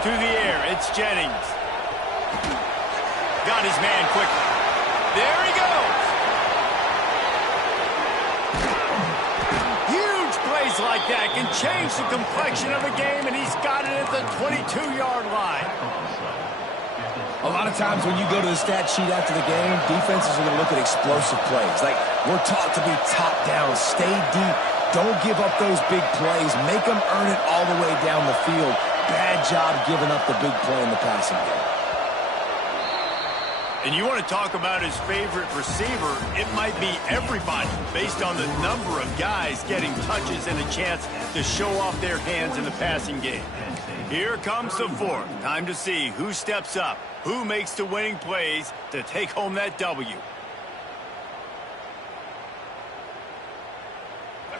To the air, it's Jennings. got his man quickly. There he goes. Huge plays like that can change the complexion of a game, and he's got it at the 22-yard line. A lot of times when you go to the stat sheet after the game, defenses are going to look at explosive plays. Like, we're taught to be top down, stay deep, don't give up those big plays, make them earn it all the way down the field. Bad job giving up the big play in the passing game. And you want to talk about his favorite receiver, it might be everybody based on the number of guys getting touches and a chance to show off their hands in the passing game. Here comes the fourth. Time to see who steps up, who makes the winning plays to take home that W.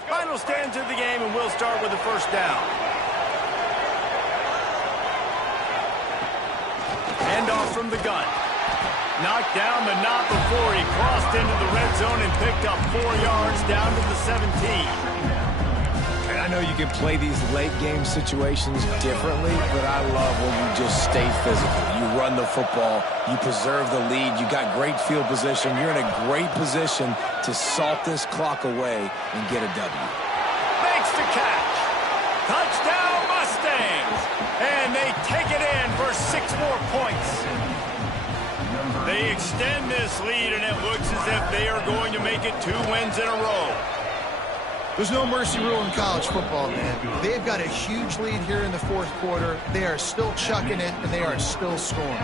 Final stands of the game, and we'll start with the first down. Handoff from the gun. Knocked down, but not before he crossed into the red zone and picked up 4 yards down to the 17. And I know you can play these late game situations differently, but I love when you just stay physical. You run the football, you preserve the lead, you got great field position, you're in a great position to salt this clock away and get a W. Makes the catch. Touchdown Mustangs. And they take it in for 6 more points. They extend this lead, and it looks as if they are going to make it 2 wins in a row. There's no mercy rule in college football, man. They've got a huge lead here in the fourth quarter. They are still chucking it, and they are still scoring.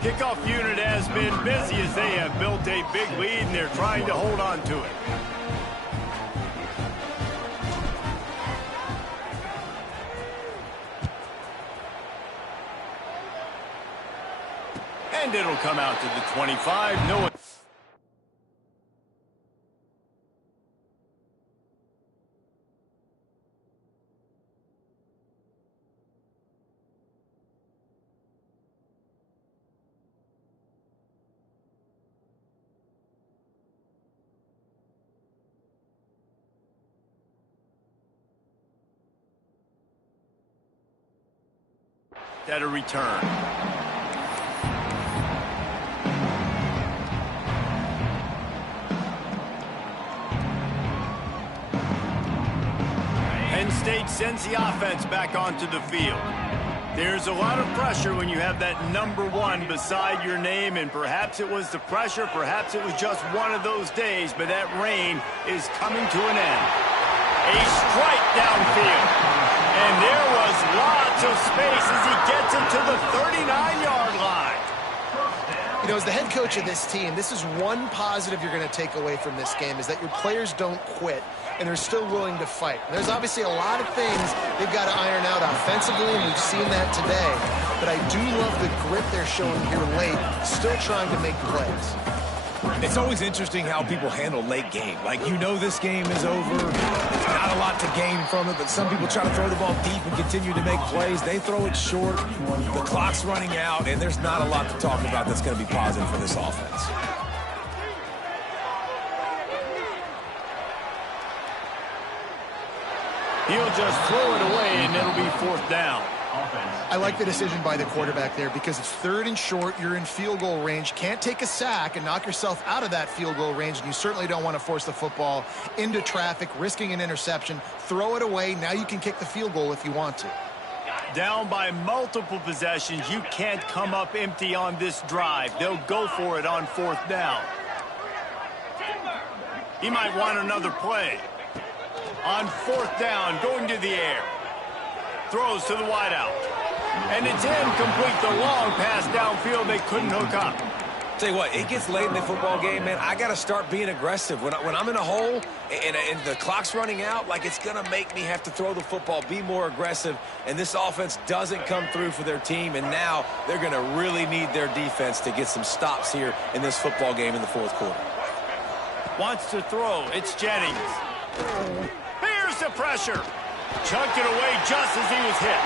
Kickoff unit has been busy as they have built a big lead, and they're trying to hold on to it. And it'll come out to the 25. No one. At a return. Penn State sends the offense back onto the field. There's a lot of pressure when you have that number 1 beside your name, and perhaps it was the pressure, perhaps it was just one of those days, but that rain is coming to an end. A strike downfield. And there was lots of space as he gets it to the 39-yard line. You know, as the head coach of this team, this is one positive you're going to take away from this game, is that your players don't quit, and they're still willing to fight. There's obviously a lot of things they've got to iron out offensively, and we've seen that today. But I do love the grit they're showing here late, still trying to make plays. It's always interesting how people handle late game. Like, you know this game is over. There's not a lot to gain from it, but some people try to throw the ball deep and continue to make plays. They throw it short. The clock's running out, and there's not a lot to talk about that's going to be positive for this offense. He'll just throw it away, and it'll be 4th down. I like the decision by the quarterback there because it's 3rd and short. You're in field goal range. Can't take a sack and knock yourself out of that field goal range, and you certainly don't want to force the football into traffic, risking an interception. Throw it away. Now you can kick the field goal if you want to. Down by multiple possessions. You can't come up empty on this drive. They'll go for it on 4th down. He might want another play. On 4th down, going to the air. Throws to the wideout. And it's incomplete. The long pass downfield they couldn't hook up. Tell you what, it gets late in the football game, man. I got to start being aggressive. When I'm in a hole and the clock's running out, like, it's going to make me have to throw the football, be more aggressive, and this offense doesn't come through for their team, and now they're going to really need their defense to get some stops here in this football game in the 4th quarter. Wants to throw. It's Jennings. Here's the pressure. Chunked it away just as he was hit.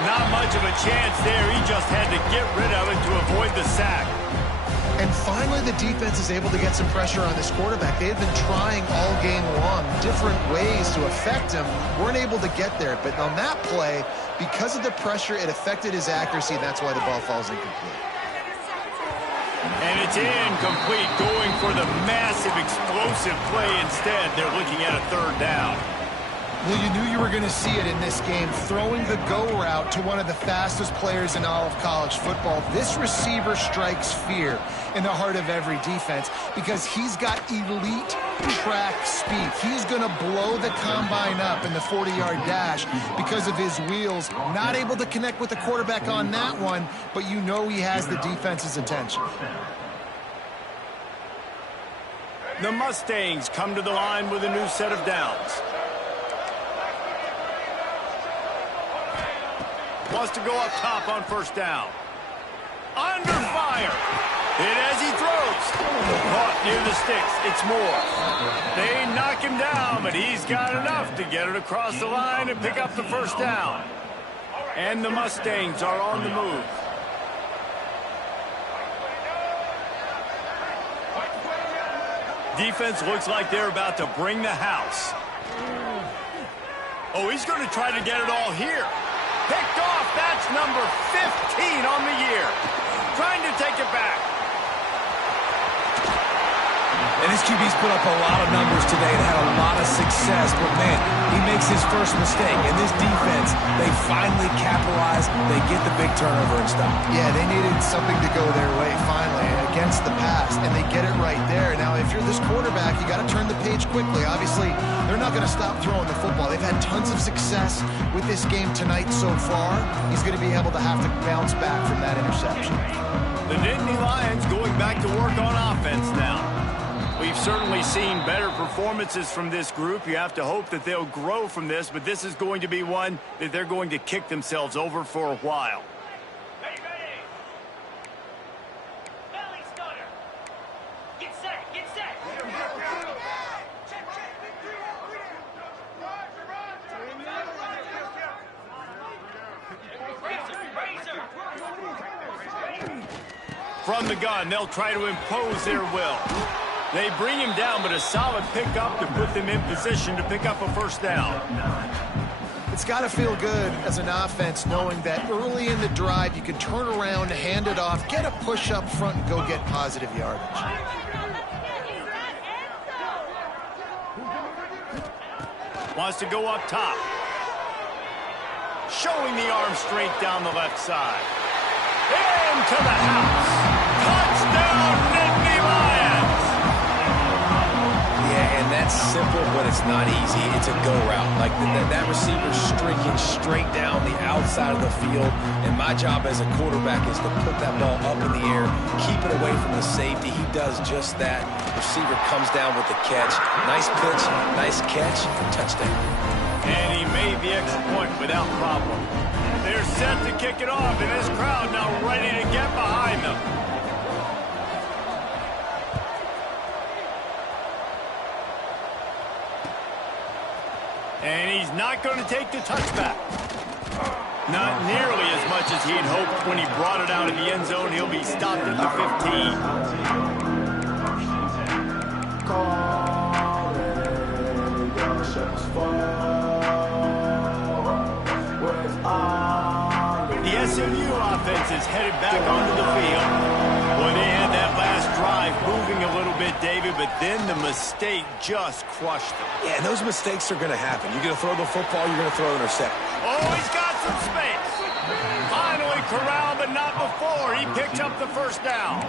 Not much of a chance there. He just had to get rid of it to avoid the sack. And finally, the defense is able to get some pressure on this quarterback. They had been trying all game long different different ways to affect him, weren't able to get there. But on that play, because of the pressure, it affected his accuracy, and that's why the ball falls incomplete. And it's incomplete, going for the massive, explosive play instead. They're looking at a third down. Well, you knew you were going to see it in this game, throwing the go route to one of the fastest players in all of college football. This receiver strikes fear in the heart of every defense because he's got elite track speed. He's going to blow the combine up in the 40-yard dash because of his wheels. Not able to connect with the quarterback on that one, but you know he has the defense's attention. The Mustangs come to the line with a new set of downs. Wants to go up top on first down. Under fire. Hit as he throws. Caught near the sticks. It's Moore. They knock him down, but he's got enough to get it across the line and pick up the first down. And the Mustangs are on the move. Defense looks like they're about to bring the house. Oh, he's going to try to get it all here. Picked off. That's number 15 on the year. Trying to take it back. And his QB's put up a lot of numbers today and had a lot of success. But, man, he makes his first mistake. And this defense, they finally capitalize. They get the big turnover and stop. Yeah, they needed something to go their way, finally, against the pass. And they get it right there. Now, if you're this quarterback, you got to turn the page quickly. Obviously, they're not going to stop throwing the football. They've had tons of success with this game tonight so far. He's going to be able to have to bounce back from that interception. The Nittany Lions going back to work on offense now. We've certainly seen better performances from this group. You have to hope that they'll grow from this, but this is going to be one that they're going to kick themselves over for a while. Ready. Belly starter. Get set. From the gun, they'll try to impose their will. They bring him down, but a solid pickup to put them in position to pick up a first down. It's got to feel good as an offense knowing that early in the drive you can turn around, hand it off, get a push up front, and go get positive yardage. Wants to go up top. Showing the arm straight down the left side. Into the house. Touchdown, Nittany Lions! Yeah, and that's simple, but it's not easy. It's a go route. Like that receiver's streaking straight down the outside of the field, and my job as a quarterback is to put that ball up in the air, keep it away from the safety. He does just that. Receiver comes down with the catch. Nice pitch, nice catch, touchdown. And he made the extra point without problem. They're set to kick it off, and this crowd now ready to get behind them. And he's not going to take the touchback. Not nearly as much as he'd hoped when he brought it out of the end zone. He'll be stopped at the 15. The SMU offense is headed back onto the field. Boy, they had that last drive moving a little bit, David, but then the mistake just crushed them. Yeah, and those mistakes are going to happen. You're going to throw the football, you're going to throw an interception. Oh, he's got some space. Finally corralled, but not before. He picked up the first down.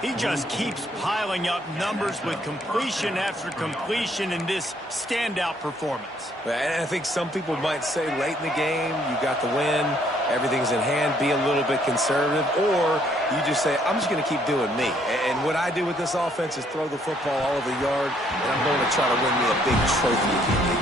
He just keeps piling up numbers with completion after completion in this standout performance. And I think some people might say late in the game, you got the win, everything's in hand, be a little bit conservative, or you just say, I'm just going to keep doing me. And what I do with this offense is throw the football all over the yard, and I'm going to try to win me a big trophy if you need.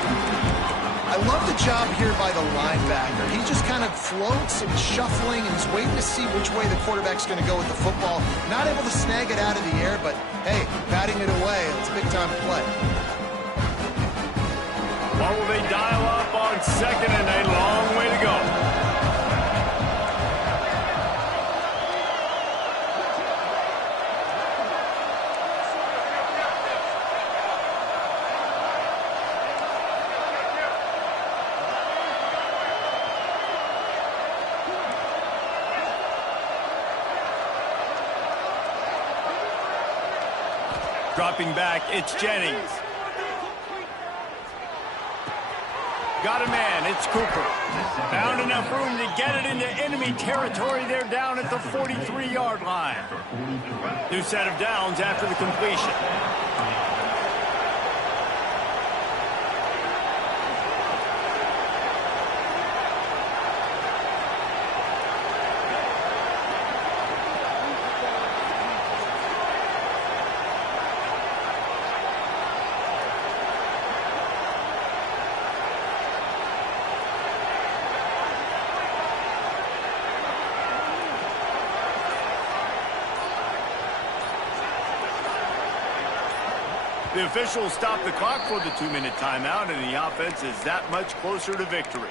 I love the job here by the linebacker. He just kind of floats and shuffling, and he's waiting to see which way the quarterback's going to go with the football. Not able to snag it out of the air, but, hey, batting it away. It's a big-time play. What will they dial up on second and a long way to go? Dropping back, it's Jennings. Got a man, it's Cooper. Found enough room to get it into enemy territory. They're down at the 43-yard line. New set of downs after the completion. The officials stop the clock for the 2-minute timeout, and the offense is that much closer to victory.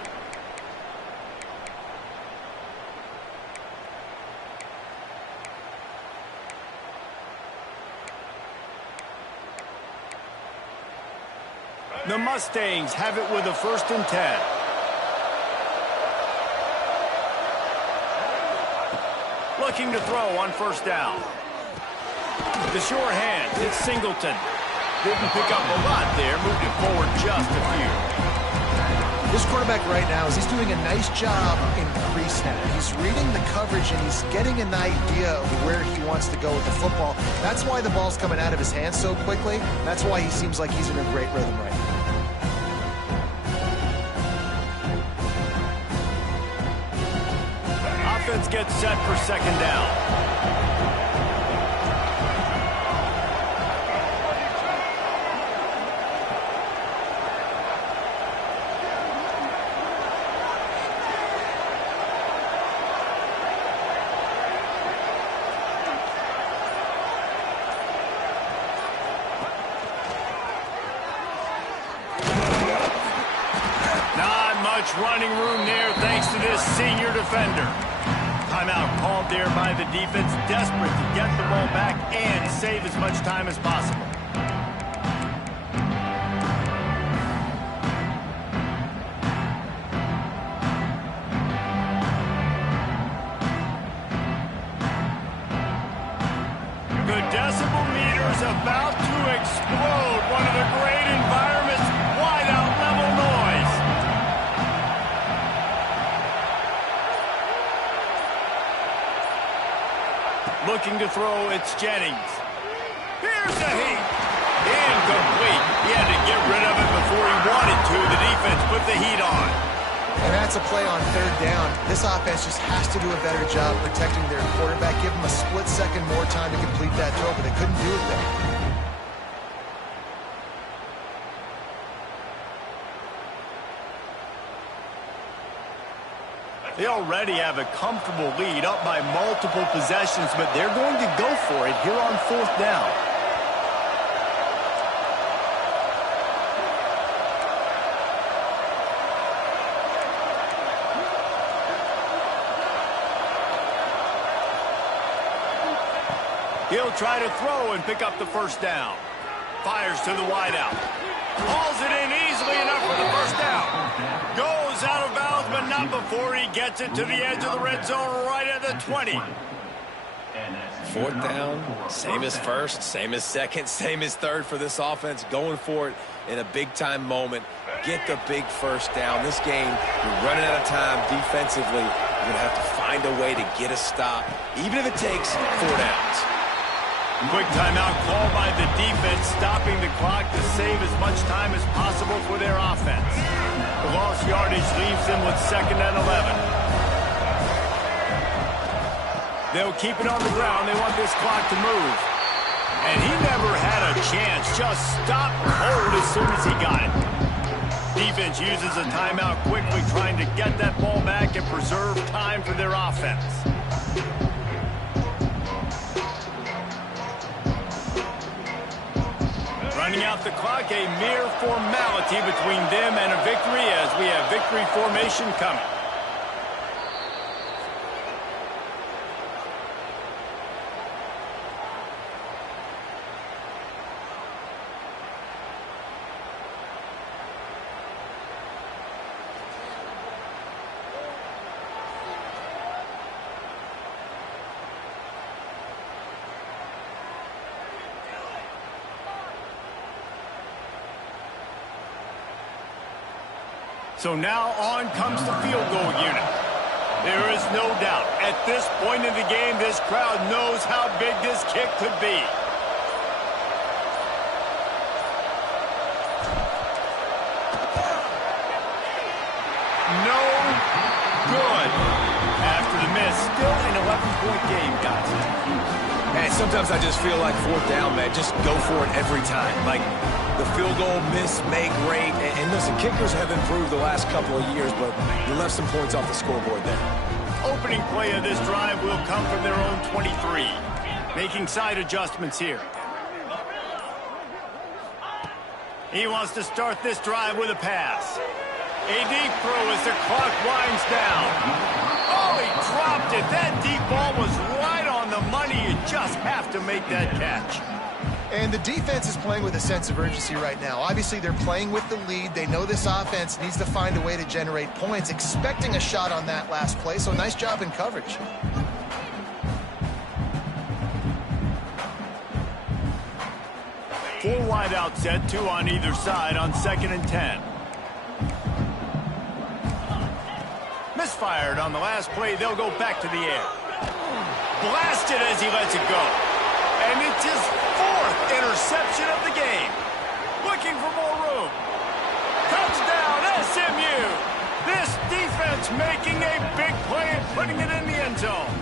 The Mustangs have it with a 1st and 10. Looking to throw on 1st down. The sure hand, it's Singleton. Didn't pick up a lot there, moved it forward just a few. This quarterback right now he's doing a nice job in pre-snap. He's reading the coverage and he's getting an idea of where he wants to go with the football. That's why the ball's coming out of his hands so quickly. That's why he seems like he's in a great rhythm right now. Offense gets set for 2nd down. Running room there thanks to this senior defender. Timeout called there by the defense, desperate to get the ball back and save as much time as possible. The decibel meter's about to explode. One of the great environments, wide out level noise. Looking to throw, it's Jennings. Here's the heat. Incomplete. He had to get rid of it before he wanted to. The defense put the heat on. And that's a play on 3rd down. This offense just has to do a better job protecting their quarterback. Give them a split second more time to complete that throw, but they couldn't do it there. They already have a comfortable lead, up by multiple possessions, but they're going to go for it here on 4th down. He'll try to throw and pick up the 1st down. Fires to the wideout. Hauls it in easily enough for the 1st down. Goes out of bounds, but not before he gets it to the edge of the red zone right at the 20. 4th down, same as 1st, same as 2nd, same as 3rd for this offense. Going for it in a big-time moment. Get the big 1st down. This game, you're running out of time defensively. You're going to have to find a way to get a stop, even if it takes 4 downs. Quick timeout called by the defense, stopping the clock to save as much time as possible for their offense. The lost yardage leaves them with 2nd and 11. They'll keep it on the ground. They want this clock to move. And he never had a chance. Just stopped cold as soon as he got it. Defense uses a timeout quickly, trying to get that ball back and preserve time for their offense. Running out the clock, a mere formality between them and a victory as we have victory formation coming. So now on comes the field goal unit. There is no doubt, at this point in the game, this crowd knows how big this kick could be. No good. After the miss, still an 11-point game, guys. And sometimes I just feel like fourth down, man. Just go for it every time. Like the field goal miss, make, rate. And listen, kickers have improved the last couple of years, but you left some points off the scoreboard there. Opening play of this drive will come from their own 23. Making side adjustments here. He wants to start this drive with a pass. A deep throw as the clock winds down. Oh, he dropped it. That deep ball was right on the money. You just have to make that catch. And the defense is playing with a sense of urgency right now. Obviously, they're playing with the lead. They know this offense needs to find a way to generate points, expecting a shot on that last play. So nice job in coverage. Four wide out set, two on either side on 2nd and 10. Misfired on the last play. They'll go back to the air. Blasted as he lets it go. And it's his 4th interception of the game. Looking for more room. Touchdown, SMU. This defense making a big play and putting it in the end zone.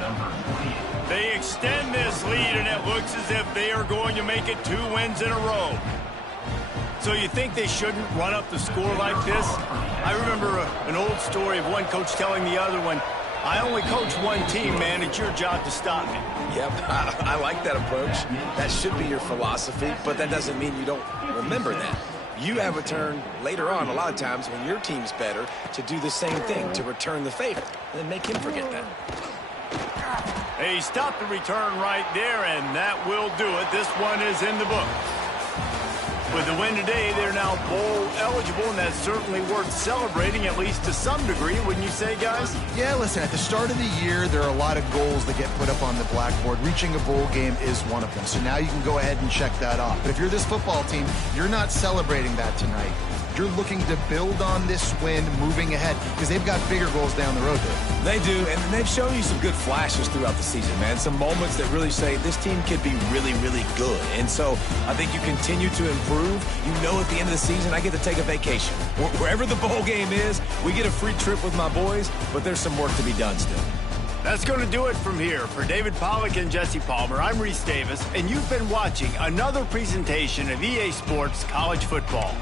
They extend this lead, and it looks as if they are going to make it 2 wins in a row. So you think they shouldn't run up the score like this? I remember an old story of one coach telling the other one, I only coach one team, man. It's your job to stop me. Yep, I like that approach. That should be your philosophy, but that doesn't mean you don't remember that. You have a turn later on, a lot of times, when your team's better, to do the same thing, to return the favor, and then make him forget that. He stopped the return right there, and that will do it. This one is in the book. With the win today, they're now bowl eligible, and that's certainly worth celebrating, at least to some degree, wouldn't you say, guys? Yeah, listen, at the start of the year, there are a lot of goals that get put up on the blackboard. Reaching a bowl game is one of them. So now you can go ahead and check that off. But if you're this football team, you're not celebrating that tonight. You're looking to build on this win moving ahead because they've got bigger goals down the road there. They do, and they've shown you some good flashes throughout the season, man. Some moments that really say this team could be really, really good. And so I think you continue to improve. You know at the end of the season, I get to take a vacation. Wherever the bowl game is, we get a free trip with my boys, but there's some work to be done still. That's going to do it from here. For David Pollack and Jesse Palmer, I'm Reese Davis, and you've been watching another presentation of EA Sports College Football.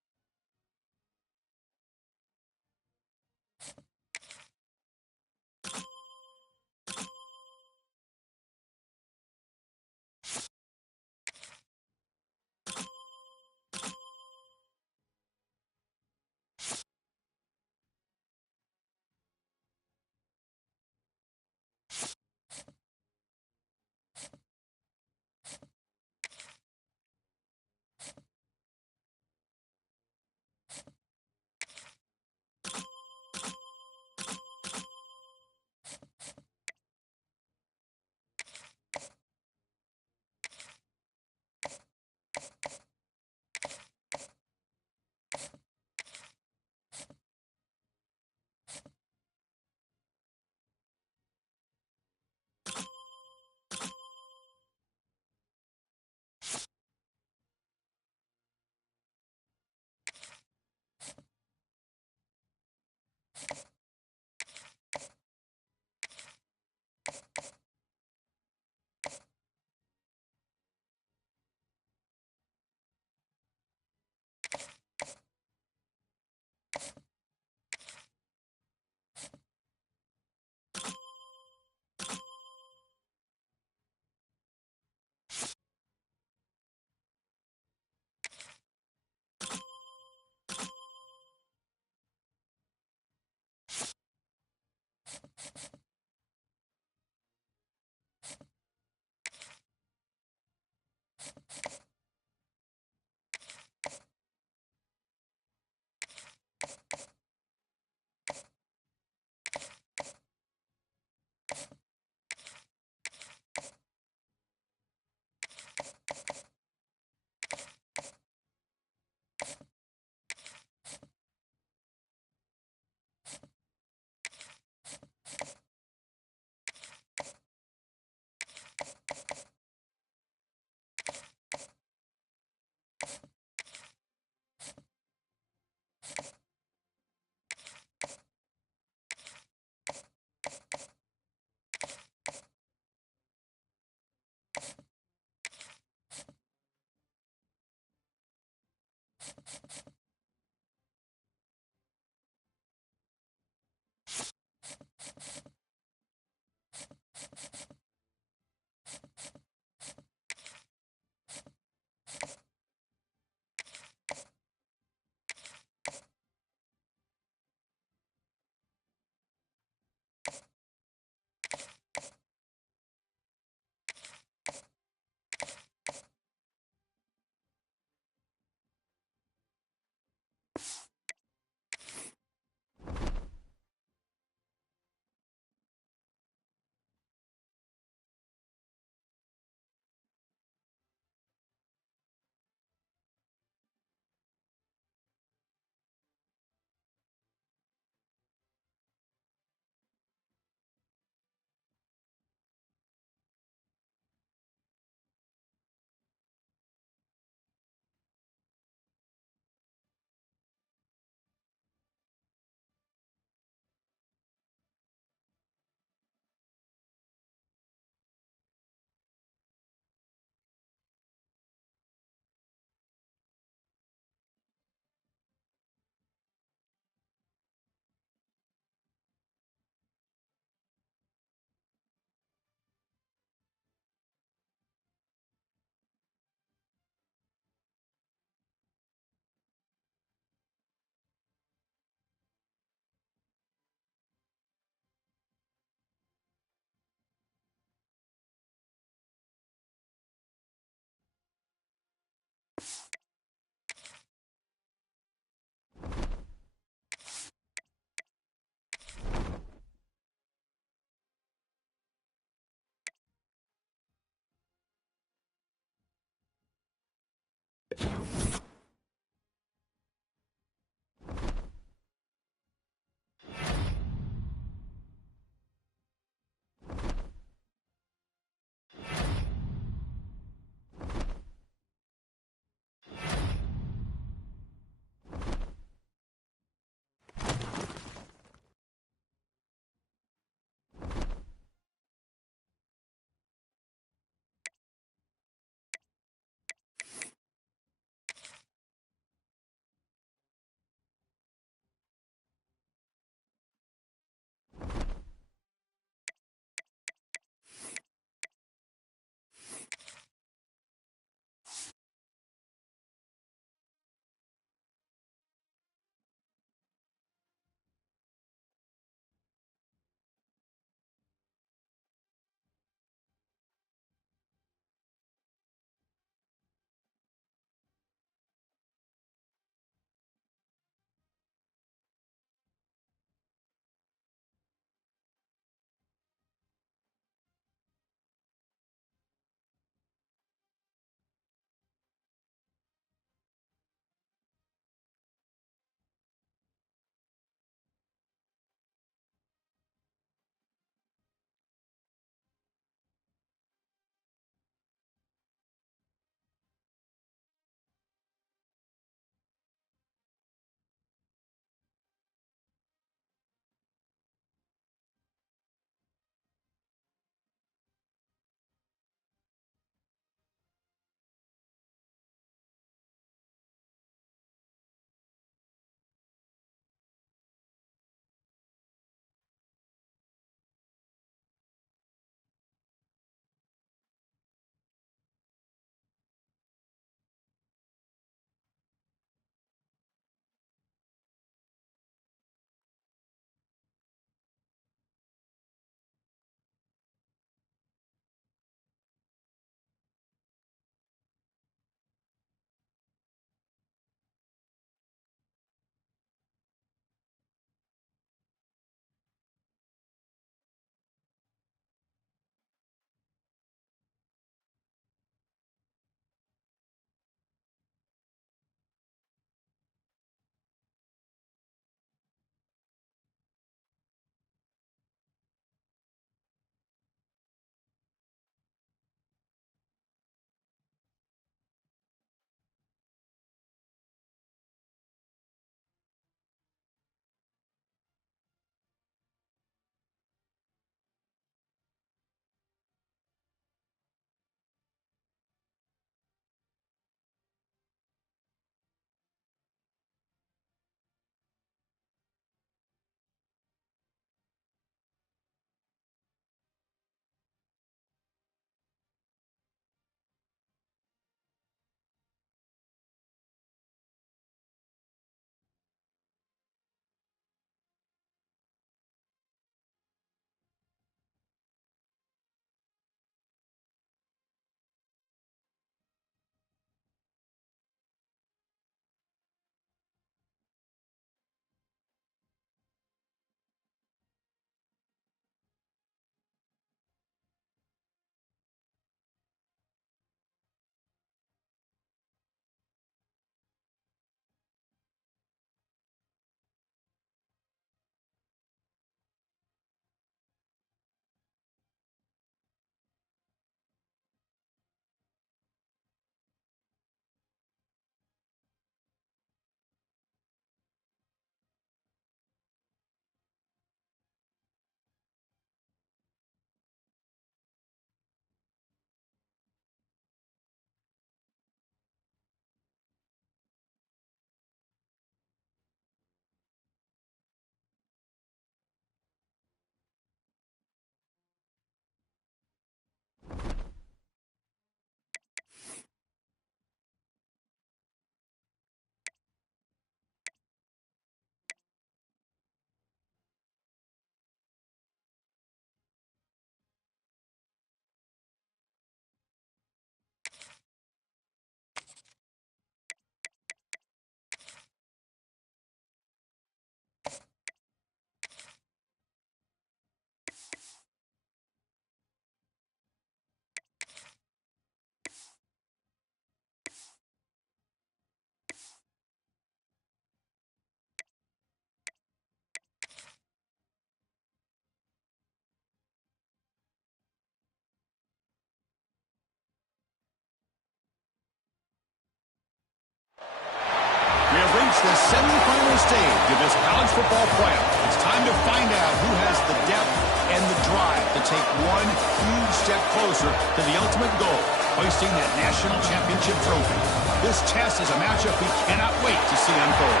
reached the semifinal stage of this college football playoff. It's time to find out who has the depth and the drive to take one huge step closer to the ultimate goal, hoisting that national championship trophy. This test is a matchup we cannot wait to see unfold.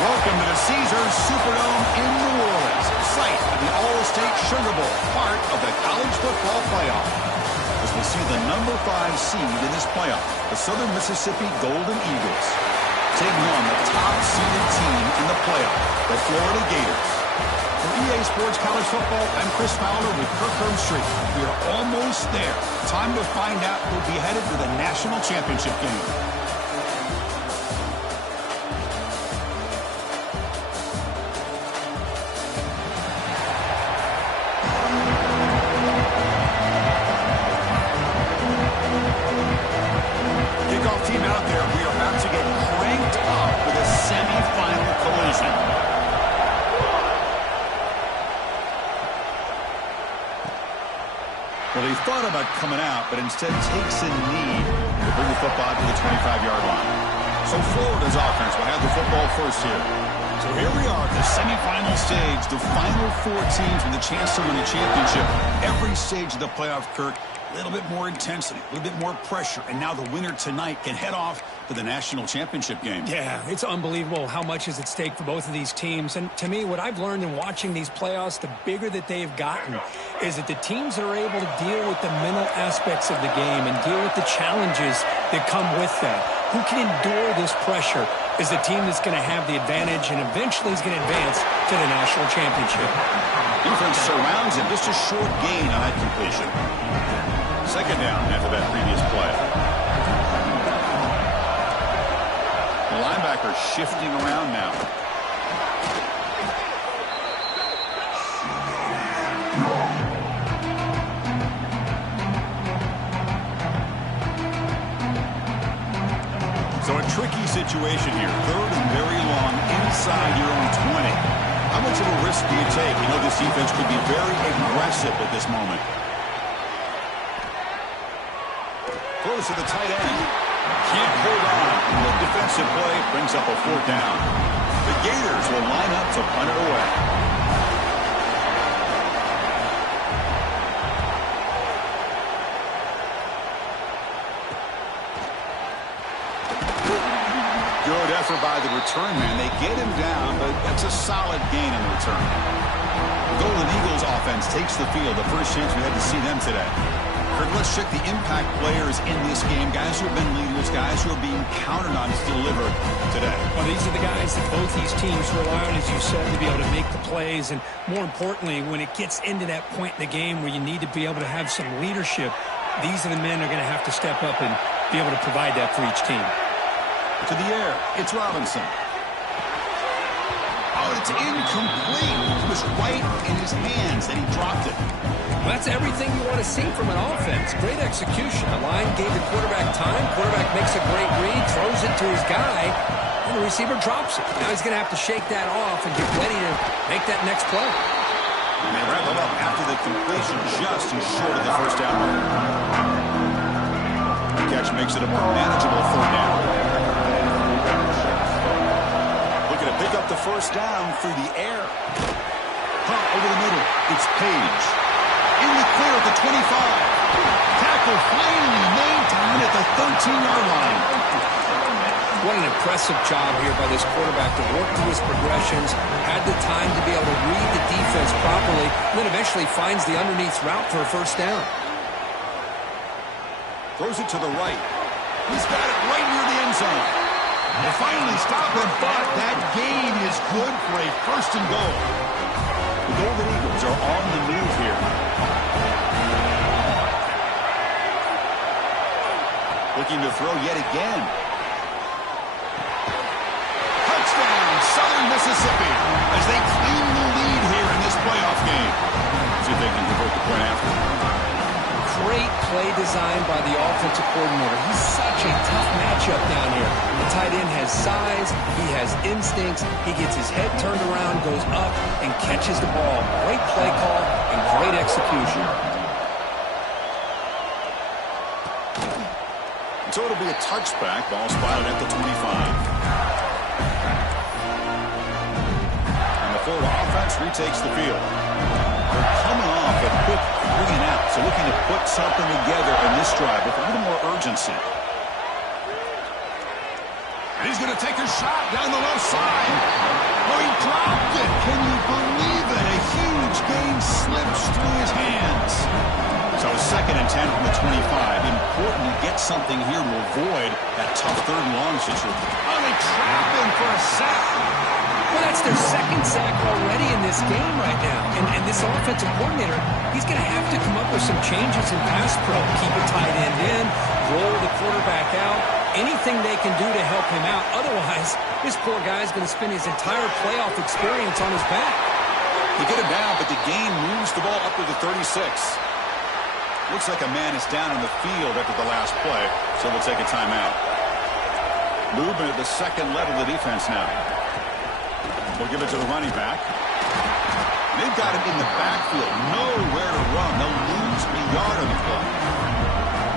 Welcome to the Caesars Superdome in New Orleans, site of the All-State Sugar Bowl, part of the college football playoff. As we see the number 5 seed in this playoff, the Southern Mississippi Golden Eagles, taking on the top-seeded team in the playoff, the Florida Gators. For EA Sports College Football, I'm Chris Fowler with Kirk Herbstreit. We are almost there. Time to find out who'll be headed to the national championship game. Kickoff team out there. We are about to get cranked up with a semifinal collision. Well, he thought about coming out, but instead takes a knee to bring the football to the 25-yard line. So Florida's offense will have the football first here. So here we are at the semifinal stage, the final 4 teams with a chance to win a championship. Every stage of the playoff, Kirk, a little bit more intensity, a little bit more pressure, and now the winner tonight can head off to the national championship game. Yeah, it's unbelievable how much is at stake for both of these teams. And to me, what I've learned in watching these playoffs, the bigger that they've gotten, is that the teams that are able to deal with the mental aspects of the game and deal with the challenges that come with that, who can endure this pressure, is the team that's going to have the advantage and eventually is going to advance to the national championship. Defense surrounds him. Just a short gain on that completion. Second down after that previous play. The linebacker shifting around now. So a tricky situation here. Third and very long inside your own 20. How much of a risk do you take? You know this defense could be very aggressive at this moment. Close to the tight end. Can't hold on. The defensive play brings up a 4th down. The Gators will line up to punt it away. Good effort by the return man. They get him down, but that's a solid gain in the return. The Golden Eagles offense takes the field. The first chance we had to see them today. Kirk, let's check the impact players in this game. Guys who have been leaders, guys who are being counted on to deliver today. Well, these are the guys that both these teams rely on, as you said, to be able to make the plays. And more importantly, when it gets into that point in the game where you need to be able to have some leadership, these are the men that are going to have to step up and be able to provide that for each team. To the air, it's Robinson. Oh, it's incomplete. It was right in his hands that he dropped it. Well, that's everything you want to see from an offense. Great execution. The line gave the quarterback time. Quarterback makes a great read, throws it to his guy, and the receiver drops it. Now he's going to have to shake that off and get ready to make that next play. And they wrap it up after the completion, just as short of the first down mark. The catch makes it a more manageable 3rd down. Looking to pick up the first down through the air. Pump over the middle. It's Page. In the clear at the 25. Tackle finally maintained at the 13-yard line. What an impressive job here by this quarterback to work through his progressions, had the time to be able to read the defense properly, and then eventually finds the underneath route for a first down. Throws it to the right. He's got it right near the end zone. They finally stop him, but that gain is good for a 1st and goal. The Golden Eagles are on the move here. Looking to throw yet again. Touchdown, Southern Mississippi, as they claim the lead here in this playoff game. See if they can convert the point after. Great play design by the offensive coordinator. He's such a tough matchup down here. The tight end has size, he has instincts, he gets his head turned around, goes up, and catches the ball. Great play call and great execution. So it'll be a touchback, ball spotted at the 25. defense retakes the field. They're coming off a quick 3 and out, so looking to put something together in this drive with a little more urgency. And he's going to take a shot down the left side. Oh, he dropped it. Can you believe it? A huge gain slips through his hands. So 2nd and 10 from the 25. Important to get something here to avoid that tough 3rd and long situation. Oh, they trap him for a sack. Well, that's their 2nd sack already in this game right now. And this offensive coordinator, he's going to have to come up with some changes in pass pro. Keep a tight end in, roll the quarterback out, anything they can do to help him out. Otherwise, this poor guy's going to spend his entire playoff experience on his back. You get him down, but the gain moves the ball up to the 36. Looks like a man is down on the field after the last play, so we'll take a timeout. Movement at the 2nd level of the defense now. We'll give it to the running back. They've got him in the backfield. Nowhere to run. They'll lose a yard on the play.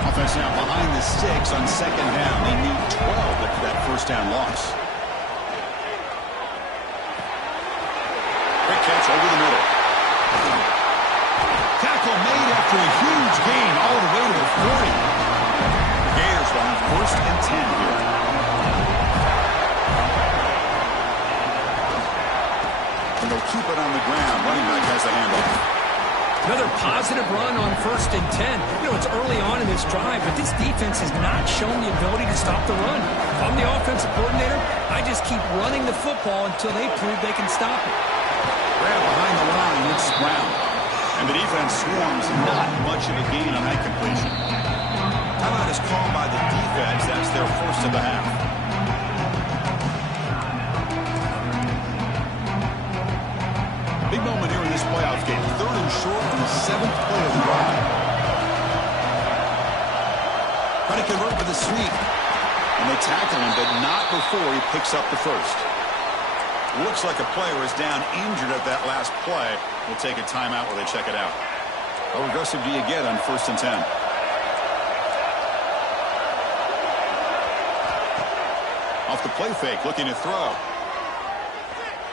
Offense now behind the 6 on 2nd down. They need 12 after that 1st down loss. Quick catch over the middle. Tackle made after a huge gain all the way to the 40. The Gators will have 1st and 10 here. And they'll keep it on the ground. Running back has the handoff. Another positive run on 1st and 10. You know, it's early on in this drive, but this defense has not shown the ability to stop the run. If I'm the offensive coordinator, I just keep running the football until they prove they can stop it. Grab behind the line, it's Brown. And the defense swarms, not much of a gain on that completion. Timeout is called by the defense. That's their 1st of the half. Big moment here in this playoff game. 3rd and short on the 7th play of the drive. Trying to convert with a sweep. And they tackle him, but not before he picks up the 1st. Looks like a player is down injured at that last play. We'll take a timeout while they check it out. How aggressive do you get on 1st and 10? Off the play fake, looking to throw.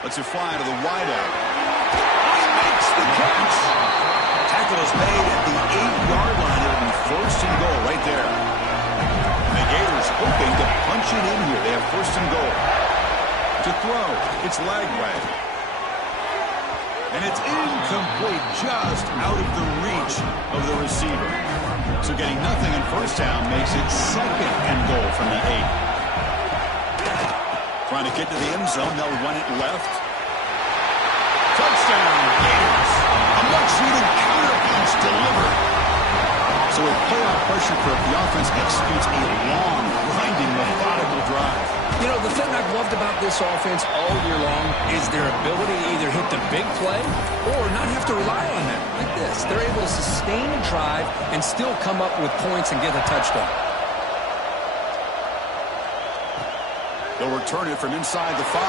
Lets it fly to the wideout. He makes the catch. Tackle is made at the 8-yard line. It'll be 1st and goal right there. And the Gators hoping to punch it in here. They have 1st and goal. To throw, it's Lagway. And it's incomplete, just out of the reach of the receiver. So getting nothing on 1st down makes it 2nd and goal from the 8. Trying to get to the end zone, they'll run it left. Touchdown, Gators. A much-needed counter-punch delivered. So with playoff pressure for the offense executes a long, grinding, methodical drive. You know, the thing I've loved about this offense all year long is their ability to either hit the big play or not have to rely on that. Like this. They're able to sustain a drive and still come up with points and get a touchdown. They'll return it from inside the 5.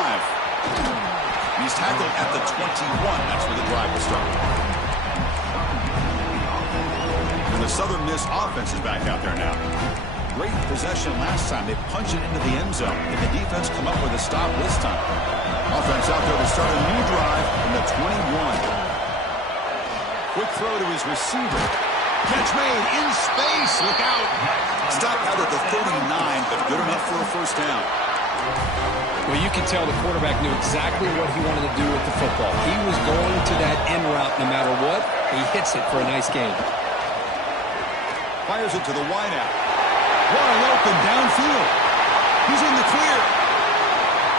He's tackled at the 21. That's where the drive will start. And the Southern Miss offense is back out there now. Great possession last time. They punch it into the end zone. Can the defense come up with a stop this time? Offense out there to start a new drive from the 21. Quick throw to his receiver. Catch made in space. Look out. Stop out at the 39, but good enough for a 1st down. Well, you can tell the quarterback knew exactly what he wanted to do with the football. He was going to that in route no matter what. He hits it for a nice gain. Fires it to the wideout. Wide open downfield. He's in the clear.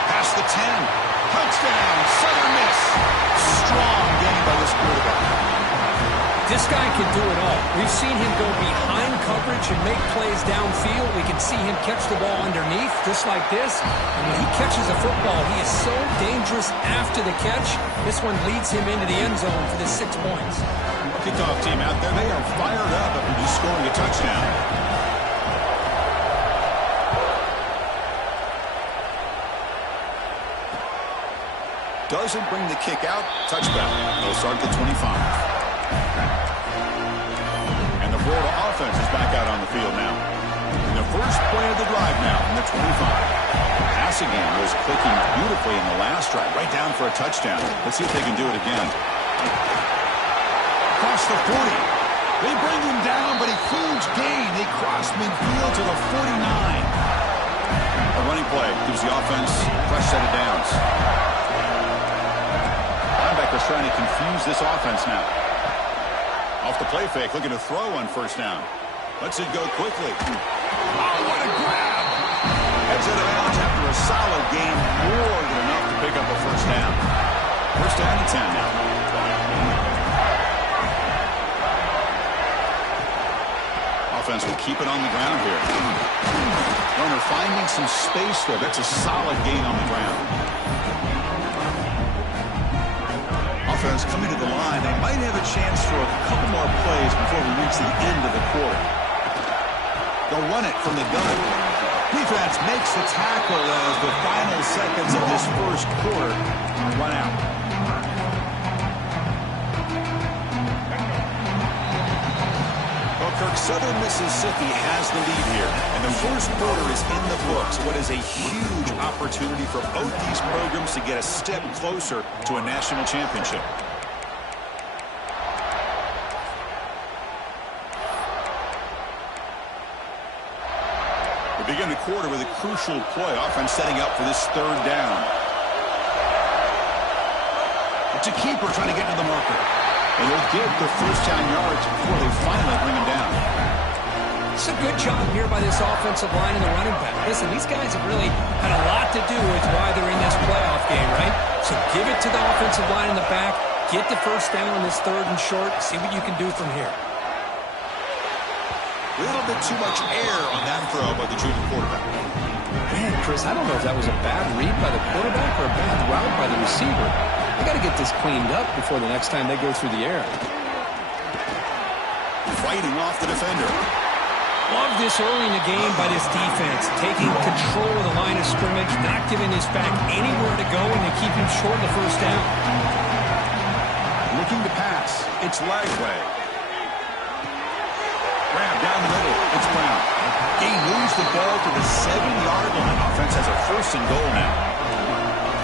Past the 10. Touchdown, Southern Miss. Strong game by this quarterback. This guy can do it all. We've seen him go behind coverage and make plays downfield. We can see him catch the ball underneath, just like this. And when he catches a football, he is so dangerous after the catch. This one leads him into the end zone for the 6 points. Kickoff team out there, they are fired up after just scoring a touchdown. Doesn't bring the kick out. Touchback. They'll start at the 25. And the Florida offense is back out on the field now. In the first play of the drive now from the 25. Pass again was clicking beautifully in the last drive, right down for a touchdown. Let's see if they can do it again. Across the 40. They bring him down, but a huge gain. They cross midfield to the 49. A running play gives the offense a fresh set of downs. Linebacker's trying to confuse this offense now. Off the play fake, looking to throw on first down. Lets it go quickly. Oh, what a grab! Heads out of bounds after a solid gain, more than enough to pick up a first down. First down and 10 now. Offense will keep it on the ground here. Runner finding some space there. That's a solid gain on the ground. Offense coming to the line. They might have a chance for a couple more plays before we reach the end of the quarter. They'll run it from the gun. Defense makes the tackle as the final seconds of this first quarter run out. Well, Kirk, Southern Mississippi has the lead here, and the first quarter is in the books. What is a huge opportunity for both these programs to get a step closer to a national championship. We begin the quarter with a crucial play. Offense setting up for this third down. It's a keeper trying to get to the marker. And he'll get the first down yards before they finally bring him down. It's a good job here by this offensive line and the running back. Listen, these guys have really had a lot to do with why they're in this playoff game, right? So give it to the offensive line in the back. Get the first down on this third and short. See what you can do from here. A little bit too much air on that throw by the junior quarterback. Man, Chris, I don't know if that was a bad read by the quarterback or a bad route by the receiver. They got to get this cleaned up before the next time they go through the air. Fighting off the defender. Love this early in the game by this defense. Taking control of the line of scrimmage, not giving his back anywhere to go, and they keep him short of the first down. Looking to pass. It's Lagway. Grab down the middle. It's Brown. He moves the ball to the 7-yard line. Offense has a first and goal now.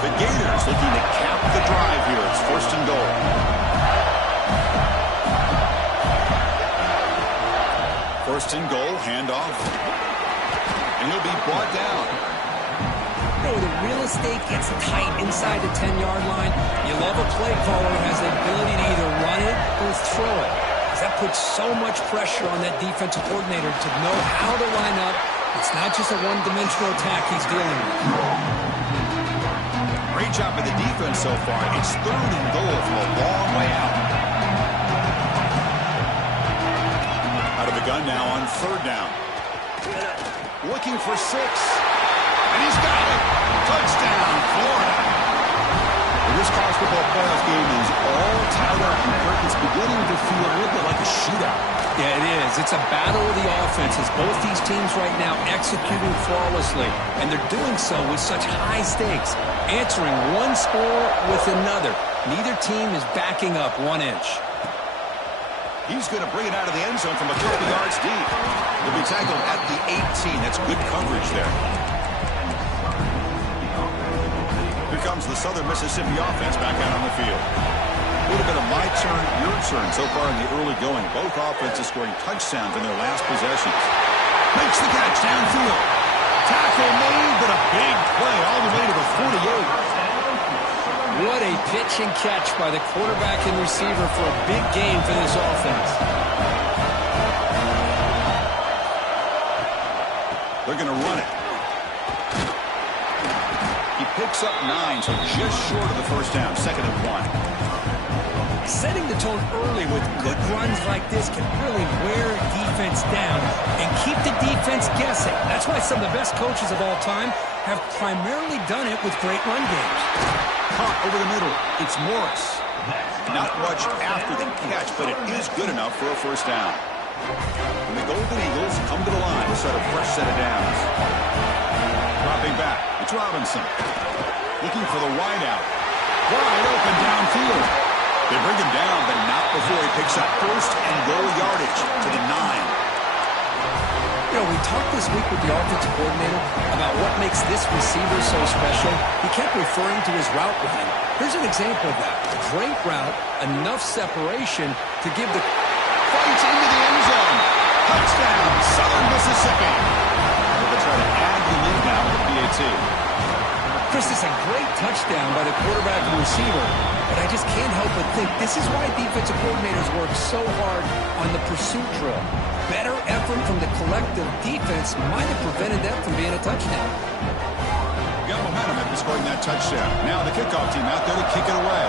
The Gators looking to cap the drive here. It's first and goal. First and goal, handoff. And he'll be brought down. You know, the real estate gets tight inside the 10-yard line. You love a play caller who has the ability to either run it or throw it. That puts so much pressure on that defensive coordinator to know how to line up. It's not just a one-dimensional attack he's dealing with. Great job by the defense so far. It's third and goal from a long way out. Out of the gun now on third down. Looking for 6. And he's got it. Touchdown, Florida. This college football playoff game is all tied up, and it's beginning to feel a little bit like a shootout. Yeah, it is. It's a battle of the offenses. Both these teams right now executing flawlessly, and they're doing so with such high stakes, answering one score with another. Neither team is backing up 1 inch. He's going to bring it out of the end zone from a couple yards deep. He'll be tackled at the 18. That's good coverage there. Here comes the Southern Mississippi offense back out on the field. A little bit of my turn, your turn so far in the early going. Both offenses scoring touchdowns in their last possessions. Makes the catch downfield. Tackle made, but a big play all the way to the 48. What a pitch and catch by the quarterback and receiver for a big game for this offense. They're going to run it. He picks up 9, so just short of the first down. Second and 1. Setting the tone early with good runs like this can really wear a defense down and keep the defense guessing. That's why some of the best coaches of all time have primarily done it with great run games. Caught over the middle. It's Morris. Not much after the catch, but it is good enough for a first down. And the Golden Eagles come to the line to start a fresh set of downs. Dropping back. It's Robinson. Looking for the wideout. Wide open downfield. They bring him down, but not before he picks up first and goal yardage to the 9. You know, we talked this week with the offensive coordinator about what makes this receiver so special? He kept referring to his route running. Here's an example of that. Great route, enough separation to give the... Fights into the end zone. Touchdown, Southern Mississippi. They'll try to add the lead now with the PAT. Chris, it's a great touchdown by the quarterback and receiver, but I just can't help but think this is why defensive coordinators work so hard on the pursuit drill. Better effort from the collective defense might have prevented that from being a touchdown. Got momentum after scoring that touchdown. Now the kickoff team out there to kick it away.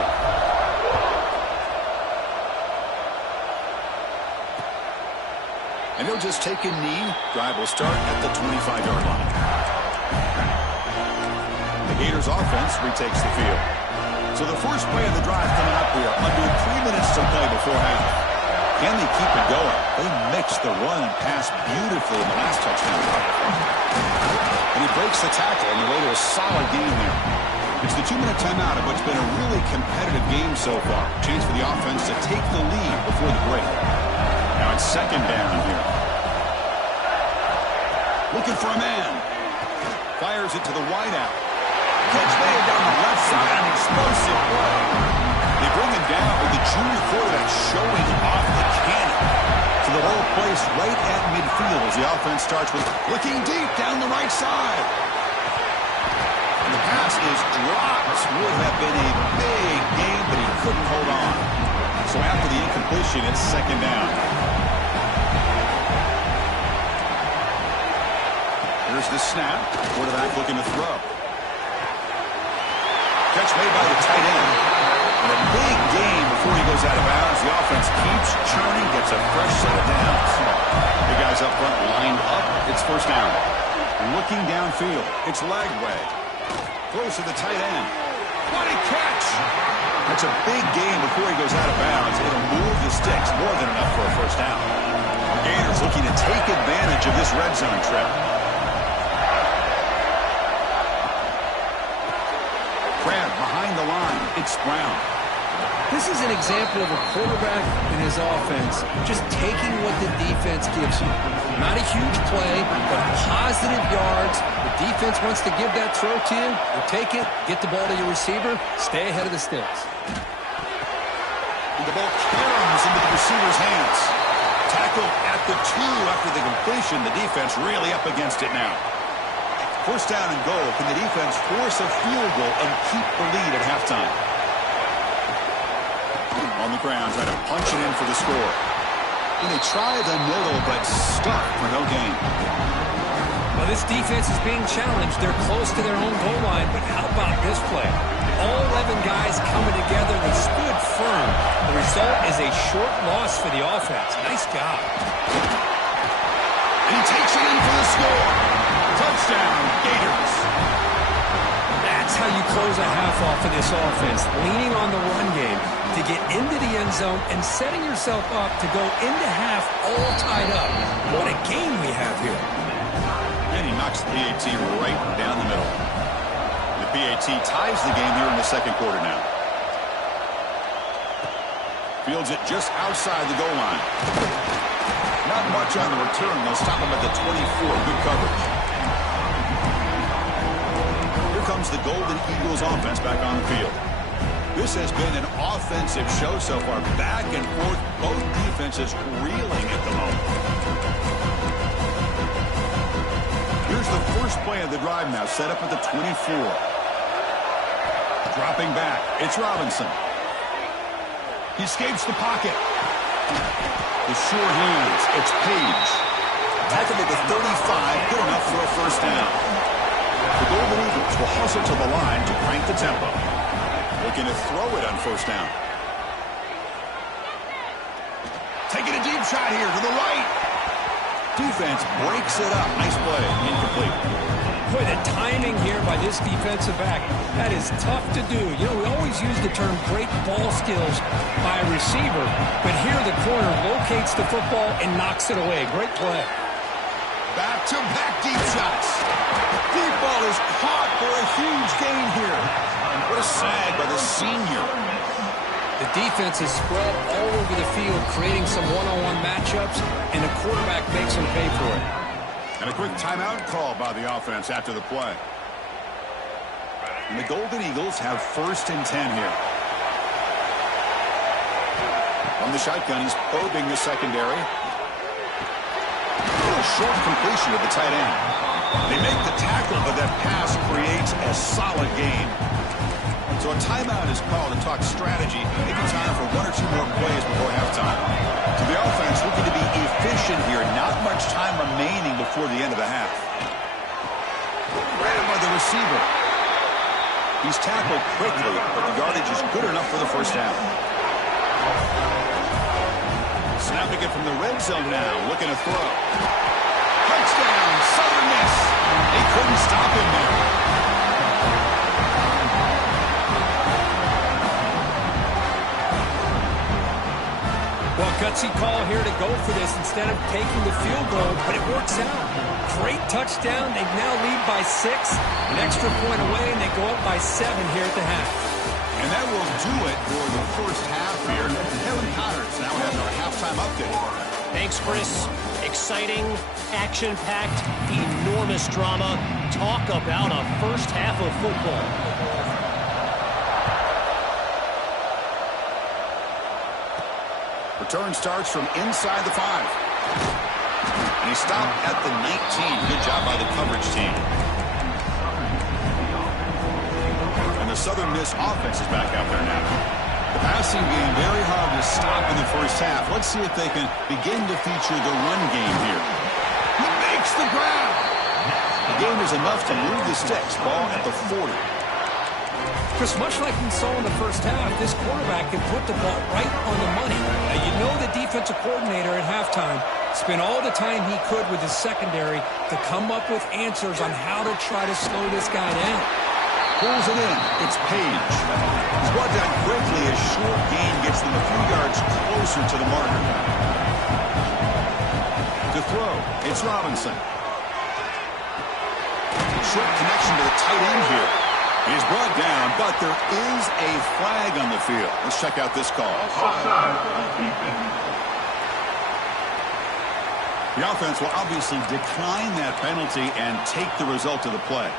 And he'll just take a knee. Drive will start at the 25-yard line. The Gators offense retakes the field. So the first play of the drive coming up here. Under 3 minutes to play before half. Can they keep it going? They mixed the run and pass beautifully in the last touchdown. And he breaks the tackle on the way to a solid game there. It's the 2-minute timeout of what's been a really competitive game so far. Chance for the offense to take the lead before the break. Now it's second down here. Looking for a man. Fires it to the wideout. Catch made down the left side. An explosive play. They bring him down with the junior quarterback showing off the cannon. To the whole place right at midfield as the offense starts with looking deep down the right side. And the pass is dropped. Would have been a big game, but he couldn't hold on. So after the incompletion, it's second down. Here's the snap. Quarterback looking to throw. Catch made by the tight end. And a big game before he goes out of bounds. The offense keeps churning, gets a fresh set of downs. The guys up front lined up. It's first down. Looking downfield. It's leg way. Close to the tight end. What a catch! That's a big game before he goes out of bounds. It'll move the sticks more than enough for a first down. The Gators looking to take advantage of this red zone trip. Grab behind the line. It's Brown. This is an example of a quarterback and his offense just taking what the defense gives you. Not a huge play, but positive yards. The defense wants to give that throw to you. You take it, get the ball to your receiver, stay ahead of the sticks. And the ball caroms into the receiver's hands. Tackle at the 2 after the completion. The defense really up against it now. First down and goal. Can the defense force a field goal and keep the lead at halftime? On the ground, trying to punch it in for the score. And they try the middle, but stuck for no gain. Well, this defense is being challenged. They're close to their own goal line, but how about this play? All 11 guys coming together. They stood firm. The result is a short loss for the offense. Nice job. And he takes it in for the score. Touchdown, Gators. That's how you close a half off of this offense, leaning on the run game to get into the end zone and setting yourself up to go into half all tied up. What a game we have here. And he knocks the PAT right down the middle. The PAT ties the game here in the second quarter now. Fields it just outside the goal line. Not much on the return. They'll stop him at the 24. Good coverage. Comes the Golden Eagles offense back on the field. This has been an offensive show so far. Back and forth, both defenses reeling at the moment. Here's the first play of the drive now, set up at the 24. Dropping back, it's Robinson. He escapes the pocket. The sure hands, it's Page. Tackled at the 35, good enough for a first down. The Golden Eagles will hustle to the line to crank the tempo. Looking to throw it on first down. Taking a deep shot here to the right. Defense breaks it up. Nice play. Incomplete. Boy, the timing here by this defensive back, that is tough to do. You know, we always use the term great ball skills by a receiver, but here the corner locates the football and knocks it away. Great play. Back-to-back deep shots. Deep ball is caught for a huge gain here. What a sag by the senior. The defense is spread all over the field, creating some one-on-one matchups, and the quarterback makes them pay for it. And a quick timeout call by the offense after the play. And the Golden Eagles have 1st and 10 here. On the shotgun, he's probing the secondary. A short completion to the tight end. They make the tackle, but that pass creates a solid gain. So a timeout is called to talk strategy. Maybe time for 1 or 2 more plays before halftime. So the offense looking to be efficient here. Not much time remaining before the end of the half. Grabbed by the receiver. He's tackled quickly, but the yardage is good enough for the first down. Snapping it from the red zone now, looking to throw. Touchdown, Southern Miss. They couldn't stop him there. Well, gutsy call here to go for this instead of taking the field goal, but it works out. Great touchdown. They now lead by 6. An extra point away, and they go up by 7 here at the half. And that will do it for the first half here. Kevin Connors now has our halftime update. Thanks, Chris. Exciting, action-packed, enormous drama. Talk about a first half of football. Return starts from inside the 5. And he stopped at the 19. Good job by the coverage team. And the Southern Miss offense is back out there now. The passing game very hard to stop in the first half. Let's see if they can begin to feature the run game here. He makes the grab. The game is enough to move the sticks. Ball at the 40. Chris, much like we saw in the first half, this quarterback can put the ball right on the money. Now, you know the defensive coordinator at halftime spent all the time he could with his secondary to come up with answers on how to try to slow this guy down. Pulls it in. It's Page. He's brought down quickly as short gain gets them a few yards closer to the marker. To throw, it's Robinson. Short connection to the tight end here. He's brought down, but there is a flag on the field. Let's check out this call. The offense will obviously decline that penalty and take the result of the play.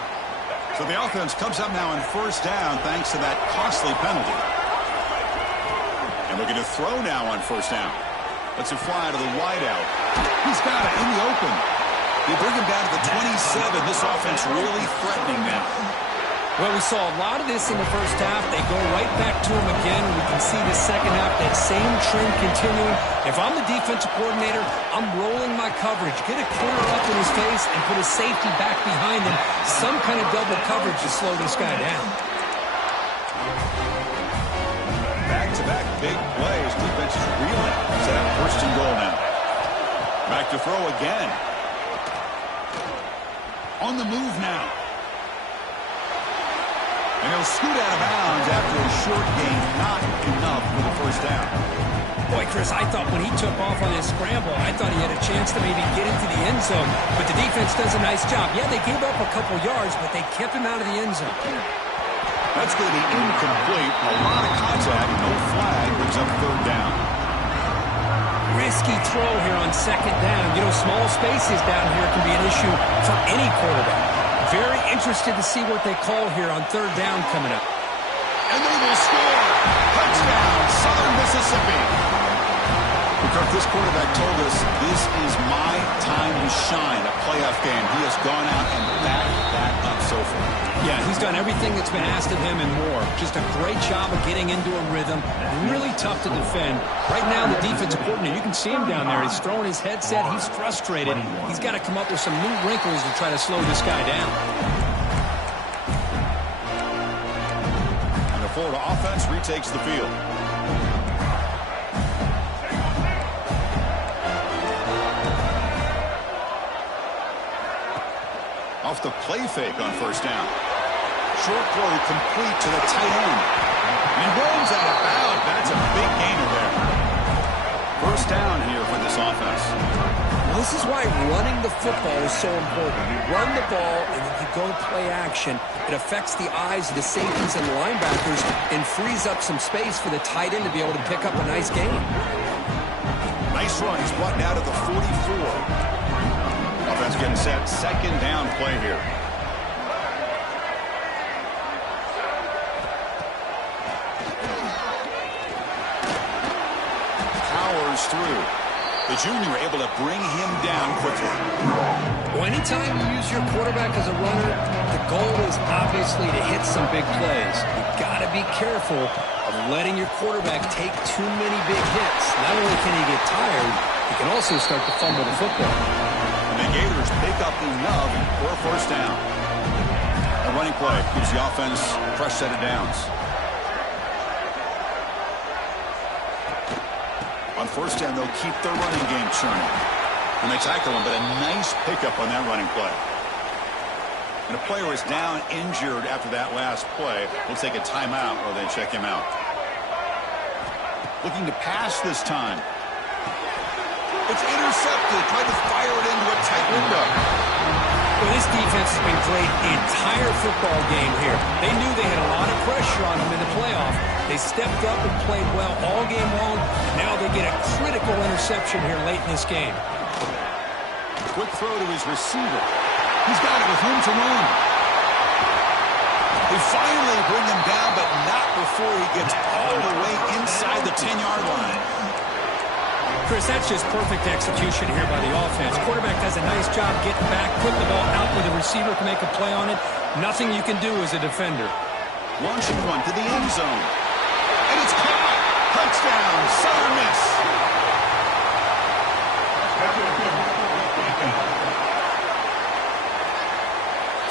So the offense comes up now on first down thanks to that costly penalty. And looking to throw now on first down. Let's it fly to the wideout. He's got it in the open. They bring him down to the 27. This offense really threatening now. Well, we saw a lot of this in the first half. They go right back to him again. We can see the second half, that same trend continuing. If I'm the defensive coordinator, I'm rolling my coverage. Get a corner up in his face and put a safety back behind him. Some kind of double coverage to slow this guy down. Back-to-back big plays. Defense is reeling. Set up first and goal now. Back to throw again. On the move now. And he'll scoot out of bounds after a short gain. Not enough for the first down. Boy, Chris, I thought when he took off on his scramble, I thought he had a chance to maybe get into the end zone. But the defense does a nice job. Yeah, they gave up a couple yards, but they kept him out of the end zone. That's going to be incomplete. A lot of contact. No flag. Brings up third down. Risky throw here on second down. You know, small spaces down here can be an issue for any quarterback. Very interested to see what they call here on third down coming up. And they will score. Touchdown, Southern Mississippi. Kirk, this quarterback told us this is my time to shine, a playoff game. He has gone out and backed that up so far. Yeah, he's done everything that's been asked of him and more. Just a great job of getting into a rhythm. Really tough to defend. Right now, the defensive coordinator, you can see him down there. He's throwing his headset. He's frustrated. He's got to come up with some new wrinkles to try to slow this guy down. And the Florida offense retakes the field. Off the play fake on first down. Short throw complete to the tight end. And he rolls out of bounds. That's a big gainer there. First down here for this offense. Well, this is why running the football is so important. You run the ball and then you go play action. It affects the eyes of the safeties and the linebackers and frees up some space for the tight end to be able to pick up a nice gain. Nice run. He's brought down to the 44. On offense getting set. Second down play here. Powers through. The junior able to bring him down quickly. Well, anytime you use your quarterback as a runner, the goal is obviously to hit some big plays. You've got to be careful of letting your quarterback take too many big hits. Not only can he get tired, he can also start to fumble the football. And the Gators pick up enough for a first down. A running play gives the offense a fresh set of downs. On first down, they'll keep their running game churning. And they tackle him, but a nice pickup on that running play. And a player is down injured after that last play. We'll take a timeout or they check him out. Looking to pass this time. It's intercepted. Trying to fire it into a tight window. Well, this defense has been great the entire football game here. They knew they had a lot of pressure on them in the playoff. They stepped up and played well all game long. And now they get a critical interception here late in this game. Quick throw to his receiver. He's got it with room to run. They finally bring him down, but not before he gets all the way inside the 10-yard line. Chris, that's just perfect execution here by the offense. Quarterback does a nice job getting back, putting the ball out where the receiver can make a play on it. Nothing you can do as a defender. Launching one to the end zone. And it's caught. Touchdown, Southern Miss.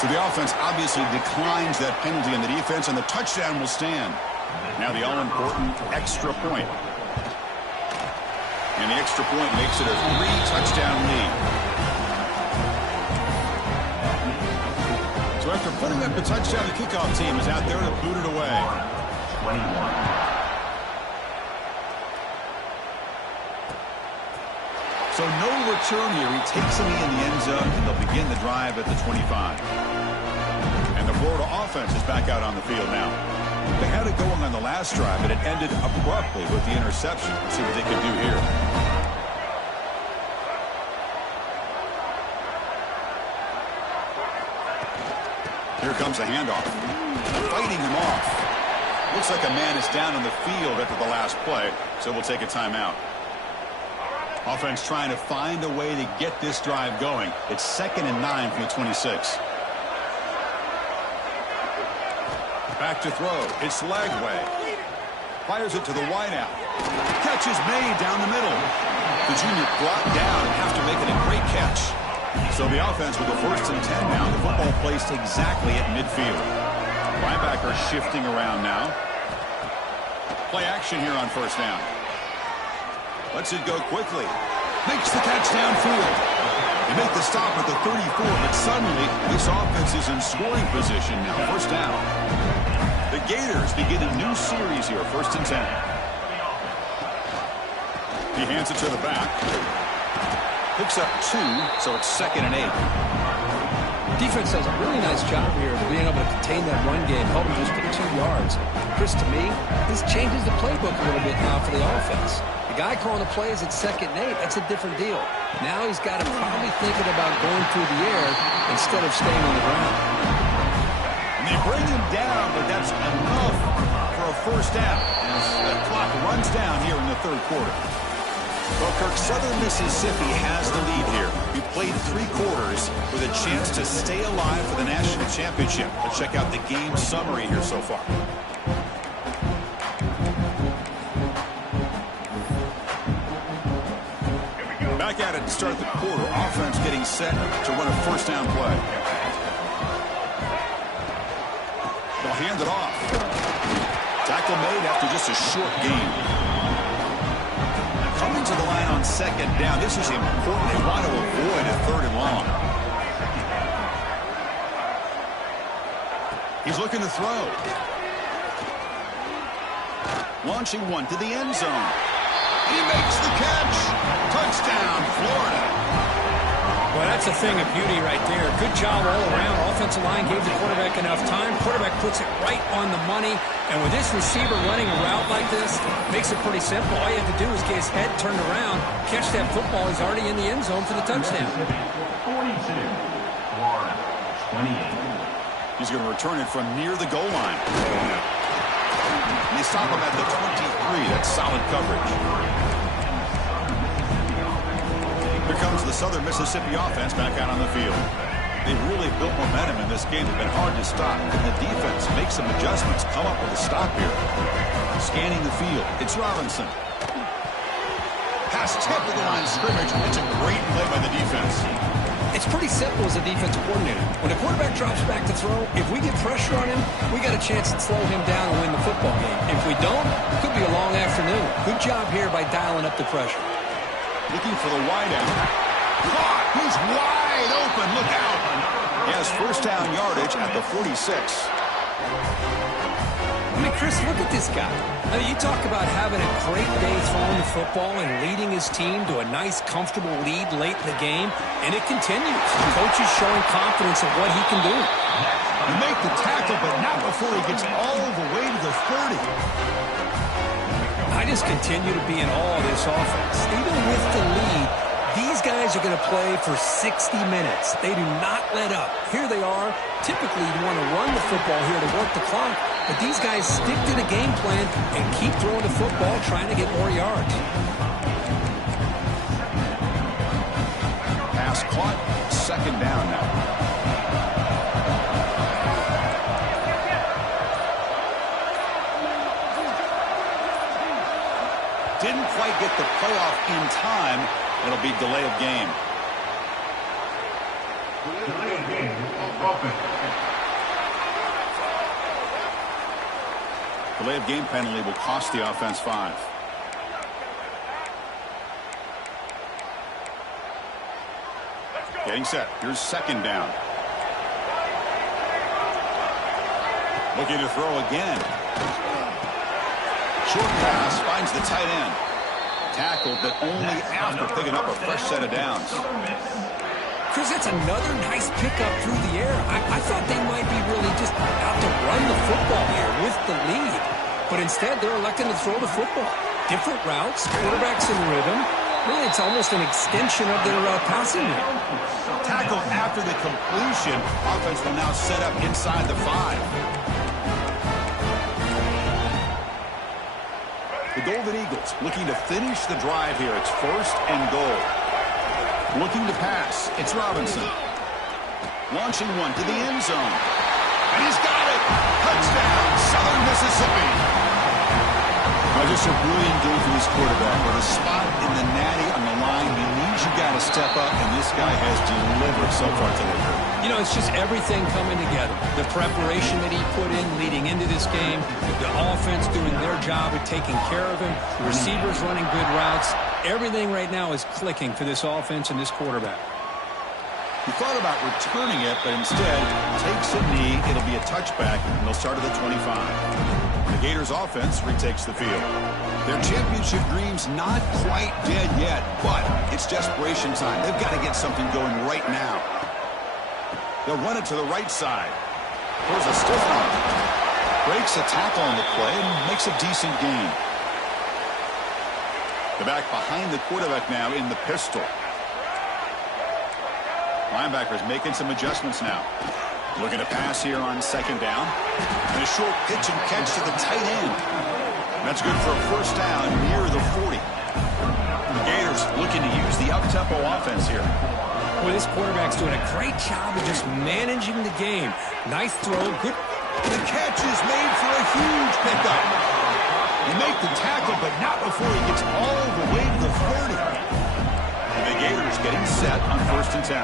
So the offense obviously declines that penalty in the defense, and the touchdown will stand. Now the all-important extra point. And the extra point makes it a 3-touchdown lead. So after putting up the touchdown, the kickoff team is out there to boot it away. 21. So no return here. He takes him in the end zone, and they'll begin the drive at the 25. And the Florida offense is back out on the field now. They had it going on the last drive, but it ended abruptly with the interception. Let's see what they can do here. Here comes the handoff. Fighting him off. Looks like a man is down on the field after the last play, so we'll take a timeout. Offense trying to find a way to get this drive going. It's 2nd and 9 from the 26. Back to throw. It's Lagway. Fires it to the wideout. Catch is made down the middle. The junior brought down after making a great catch. So the offense with the 1st and 10 now. The football placed exactly at midfield. Linebacker shifting around now. Play action here on first down. Lets it go quickly. Makes the catch downfield. They make the stop at the 34, but suddenly this offense is in scoring position now. First down. The Gators begin a new series here. 1st and 10. He hands it to the back. Picks up 2, so it's 2nd and 8. Defense does a really nice job here of being able to contain that run game, help him just get 2 yards. Chris, to me, this changes the playbook a little bit now for the offense. The guy calling the plays at 2nd and 8, that's a different deal. Now he's got him probably thinking about going through the air instead of staying on the ground. And they bring him down, but that's enough for a first down as the clock runs down here in the 3rd quarter. Well, Kirk, Southern Mississippi has the lead here. We played 3 quarters with a chance to stay alive for the national championship. Let's check out the game summary here so far. Back at it to start the quarter. Offense getting set to run a first down play. They'll hand it off. Tackle made after just a short gain. Coming to the line on 2nd down. This is important. They want to avoid a 3rd and long. He's looking to throw. Launching one to the end zone. He makes the catch. Touchdown, Florida. Well, that's a thing of beauty right there. Good job all around. Offensive line gave the quarterback enough time. Quarterback puts it right on the money. And with this receiver running a route like this, makes it pretty simple. All you have to do is get his head turned around, catch that football. He's already in the end zone for the touchdown. He's going to return it from near the goal line. They stop him at the 23. That's solid coverage. Here comes the Southern Mississippi offense back out on the field. They've really built momentum in this game. It's been hard to stop. And the defense makes some adjustments, come up with a stop here. Scanning the field. It's Robinson. Pass tip to the line of scrimmage. It's a great play by the defense. It's pretty simple as a defensive coordinator. When the quarterback drops back to throw, if we get pressure on him, we got a chance to slow him down and win the football game. If we don't, it could be a long afternoon. Good job here by dialing up the pressure. Looking for the wide out. Caught! He's wide open. Look out! He has first down yardage at the 46. I mean, Chris, look at this guy. I mean, you talk about having a great day throwing the football and leading his team to a nice, comfortable lead late in the game, and it continues. The coach is showing confidence of what he can do. You make the tackle, but not before he gets all the way to the 30. I just continue to be in awe of this offense. Even with the lead, these guys are going to play for 60 minutes. They do not let up. Here they are. Typically, you want to run the football here to work the clock, but these guys stick to the game plan and keep throwing the football, trying to get more yards. Pass caught. Second down now. Didn't quite get the playoff in time. It'll be delay of game. Delay of game penalty will cost the offense 5. Getting set. Here's second down. Looking to throw again. Short pass finds the tight end. Tackled, but only after picking up a fresh set of downs. Chris, that's another nice pickup through the air. I thought they might be really just out to run the football here with the lead. But instead, they're electing to throw the football. Different routes, quarterbacks in rhythm. Really, it's almost an extension of their passing game. Tackled after the completion. Offense will now set up inside the 5. The Golden Eagles looking to finish the drive here. It's first and goal. Looking to pass. It's Robinson. Launching one to the end zone. And he's got it. Touchdown, Southern Mississippi. Just a brilliant game for this quarterback. With a spot in the natty on the line, he needs you got to step up, and this guy has delivered so far today. You know, it's just everything coming together. The preparation that he put in leading into this game, the offense doing their job of taking care of him, the receivers running good routes. Everything right now is clicking for this offense and this quarterback. He thought about returning it, but instead takes a knee. It'll be a touchback, and they'll start at the 25. The Gators offense retakes the field. Their championship dreams not quite dead yet, but it's desperation time. They've got to get something going right now. They'll run it to the right side. There's a stiff arm. Breaks a tackle on the play and makes a decent gain. The back behind the quarterback now in the pistol. Linebackers making some adjustments now. Looking to pass here on second down. And a short pitch and catch to the tight end. That's good for a first down near the 40. The Gators looking to use the up-tempo offense here. Well, this quarterback's doing a great job of just managing the game. Nice throw. Good. The catch is made for a huge pickup. They make the tackle, but not before he gets all the way to the 30. And the Gators getting set on first and 10.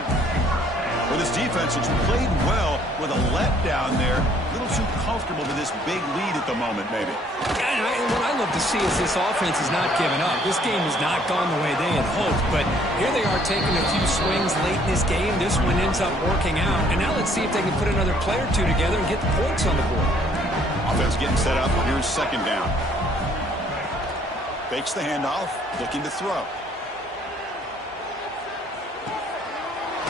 Well, this defense has played well with a letdown there. A little too comfortable with this big lead at the moment, maybe. Yeah, and what I love to see is this offense is not giving up. This game has not gone the way they had hoped, but here they are taking a few swings late in this game. This one ends up working out, and now let's see if they can put another play or two together and get the points on the board. Offense getting set up. Here's second down. Fakes the handoff, looking to throw.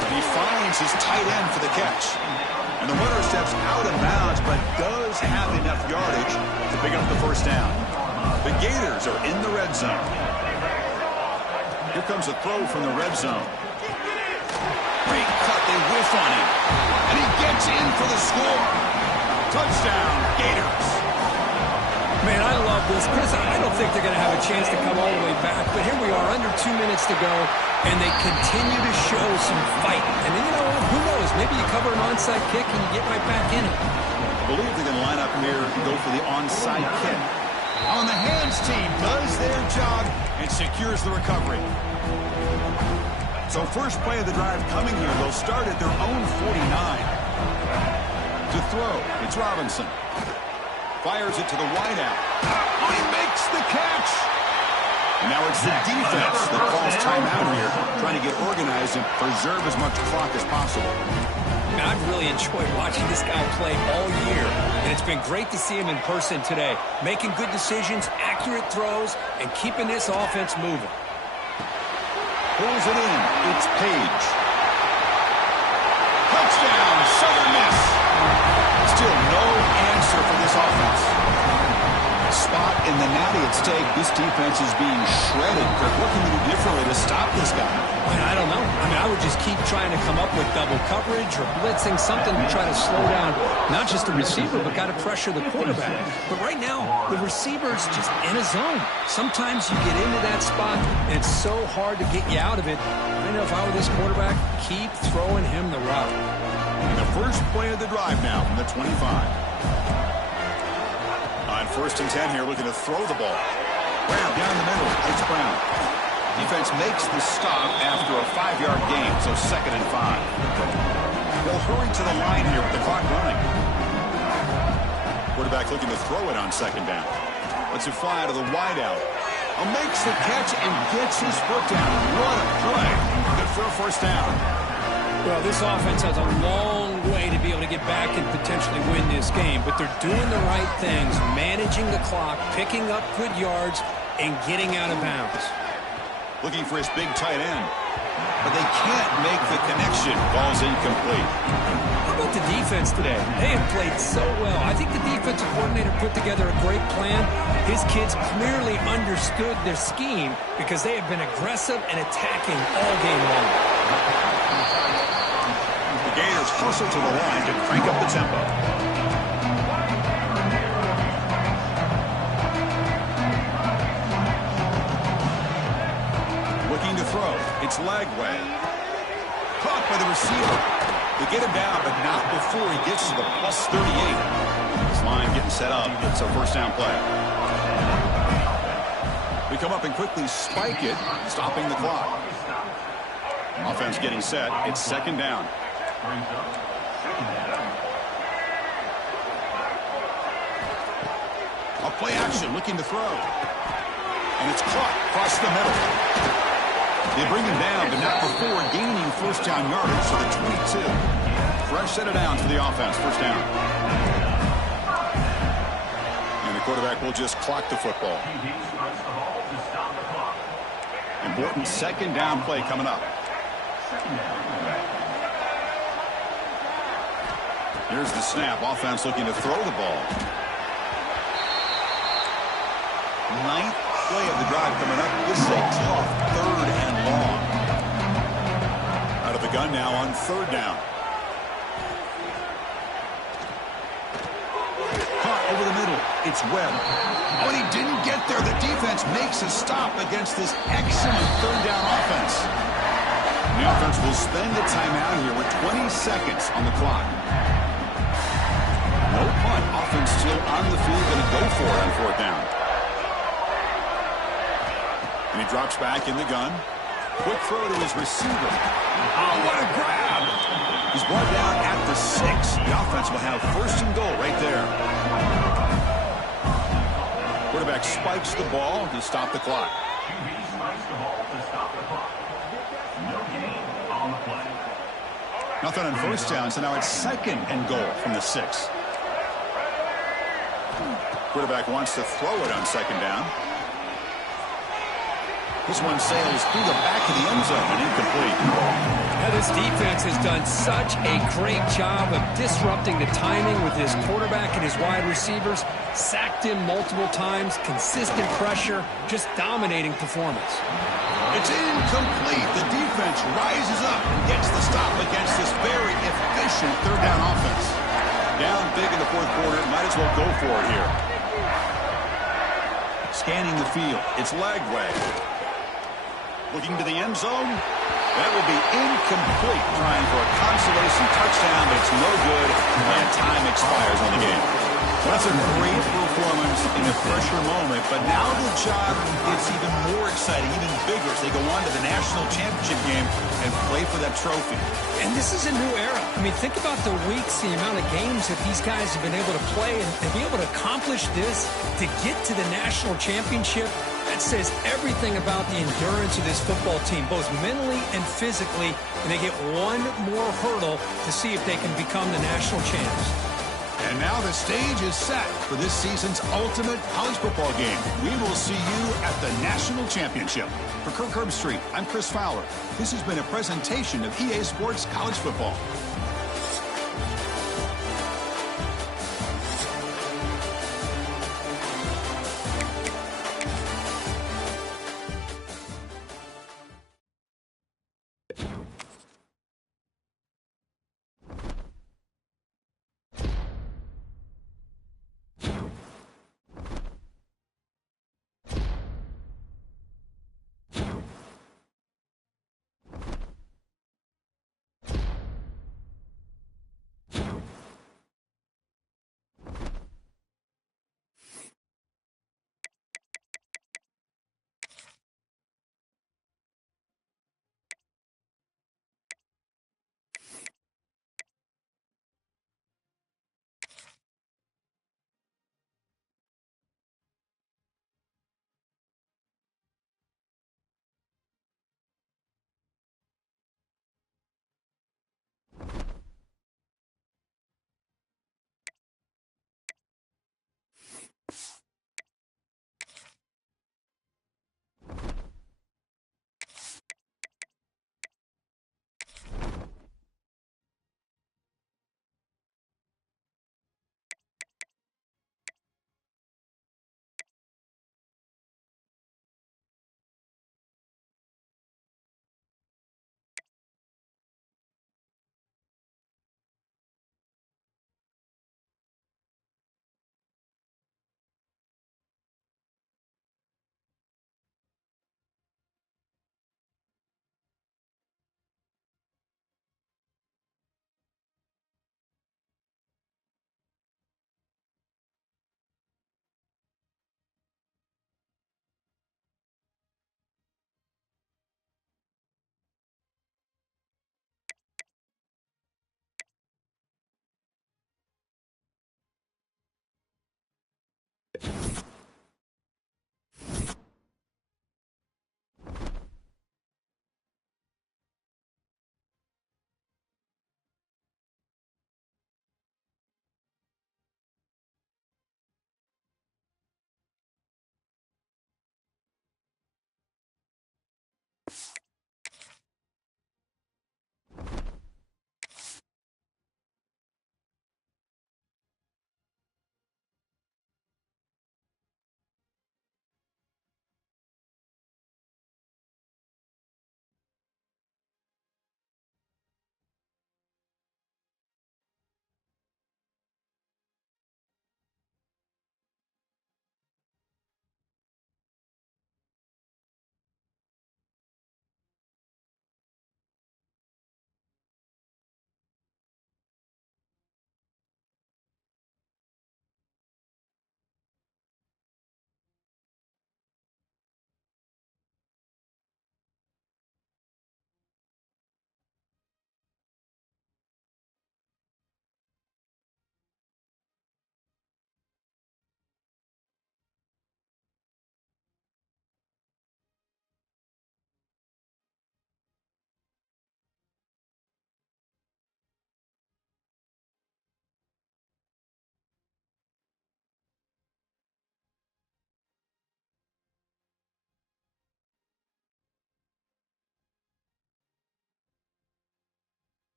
And he finds his tight end for the catch. And the runner steps out of bounds, but does have enough yardage to pick up the first down. The Gators are in the red zone. Here comes a throw from the red zone. Great cut. They whiff on him. And he gets in for the score. Touchdown, Gators. Man, I love this. Chris, I don't think they're going to have a chance to come all the way back, but here we are, under 2 minutes to go, and they continue to show some fight. And then, you know what? Who knows? Maybe you cover an onside kick and you get right back in it. I believe they're going to line up here and go for the onside kick. On the hands team does their job and secures the recovery. So first play of the drive coming here. They'll start at their own 49. To throw, it's Robinson. Fires it to the wideout. Oh, he makes the catch. And now it's the defense that calls timeout here, trying to get organized and preserve as much clock as possible. I've really enjoyed watching this guy play all year, and it's been great to see him in person today, making good decisions, accurate throws, and keeping this offense moving. Pulls it in. It's Page. Touchdown, Southern Miss. Still no answer for this offense. Spot in the natty at stake. This defense is being shredded. Kirk, what can we do differently to stop this guy? I don't know. I would just keep trying to come up with double coverage or blitzing, something to try to slow down not just the receiver, but got to pressure the quarterback. But right now, the receiver's just in a zone. Sometimes you get into that spot, and it's so hard to get you out of it. I know if I were this quarterback, keep throwing him the rock. And the first play of the drive now from the 25. On 1st and 10 here, looking to throw the ball. Brown down the middle. It's Brown. Defense makes the stop after a 5-yard gain, so 2nd and 5. They'll hurry to the line here with the clock running. Quarterback looking to throw it on 2nd down. Lets it fly out of the wideout. Makes the catch and gets his foot down. What a play. Good for a 1st down. Well, this offense has a long way to be able to get back and potentially win this game, but they're doing the right things, managing the clock, picking up good yards, and getting out of bounds. Looking for his big tight end, but they can't make the connection. Ball's incomplete. How about the defense today? They have played so well. I think the defensive coordinator put together a great plan. His kids clearly understood their scheme because they have been aggressive and attacking all game long. The Gators hustle to the line to crank up the tempo. Looking to throw. It's Lagway. Caught by the receiver. They get him down, but not before he gets to the +38. This line getting set up. It's a 1st down play. We come up and quickly spike it, stopping the clock. Offense getting set. It's 2nd down. A play action, looking to throw. And it's caught across the middle. They bring him down, but not before gaining 1st down yardage to the 22. Fresh set of downs for the offense. 1st down. And the quarterback will just clock the football. Important 2nd down play coming up. Here's the snap. Offense looking to throw the ball. 9th play of the drive coming up. This is a tough 3rd and long. Out of the gun now on 3rd down. Caught over the middle. It's Webb. Oh, and he didn't get there. The defense makes a stop against this excellent 3rd down offense. The offense will spend the timeout here with 20 seconds on the clock. No punt. Offense still on the field, going to go for it on 4th down. And he drops back in the gun. Quick throw to his receiver. Oh, what a grab! He's brought down at the 6. The offense will have 1st and goal right there. Quarterback spikes the ball to stop the clock. Nothing on 1st down, so now it's 2nd and goal from the 6. Quarterback wants to throw it on 2nd down. This one sails through the back of the end zone and incomplete. Now, this defense has done such a great job of disrupting the timing with his quarterback and his wide receivers. Sacked him multiple times, consistent pressure, just dominating performance. It's incomplete. The defense rises up and gets the stop against this very efficient third down offense. Down big in the fourth quarter. Might as well go for it here. Scanning the field. It's Lagway. Looking to the end zone. That will be incomplete. Trying for a consolation touchdown, but it's no good. And time expires on the game. That's a great performance in a pressure moment, but now the job gets even more exciting, even bigger as they go on to the national championship game and play for that trophy. And this is a new era. I mean, think about the weeks, the amount of games that these guys have been able to play, and to be able to accomplish this, to get to the national championship, that says everything about the endurance of this football team, both mentally and physically, and they get one more hurdle to see if they can become the national champs. And now the stage is set for this season's ultimate college football game. We will see you at the national championship. For Kirk Herbstreit, I'm Chris Fowler. This has been a presentation of EA Sports College Football.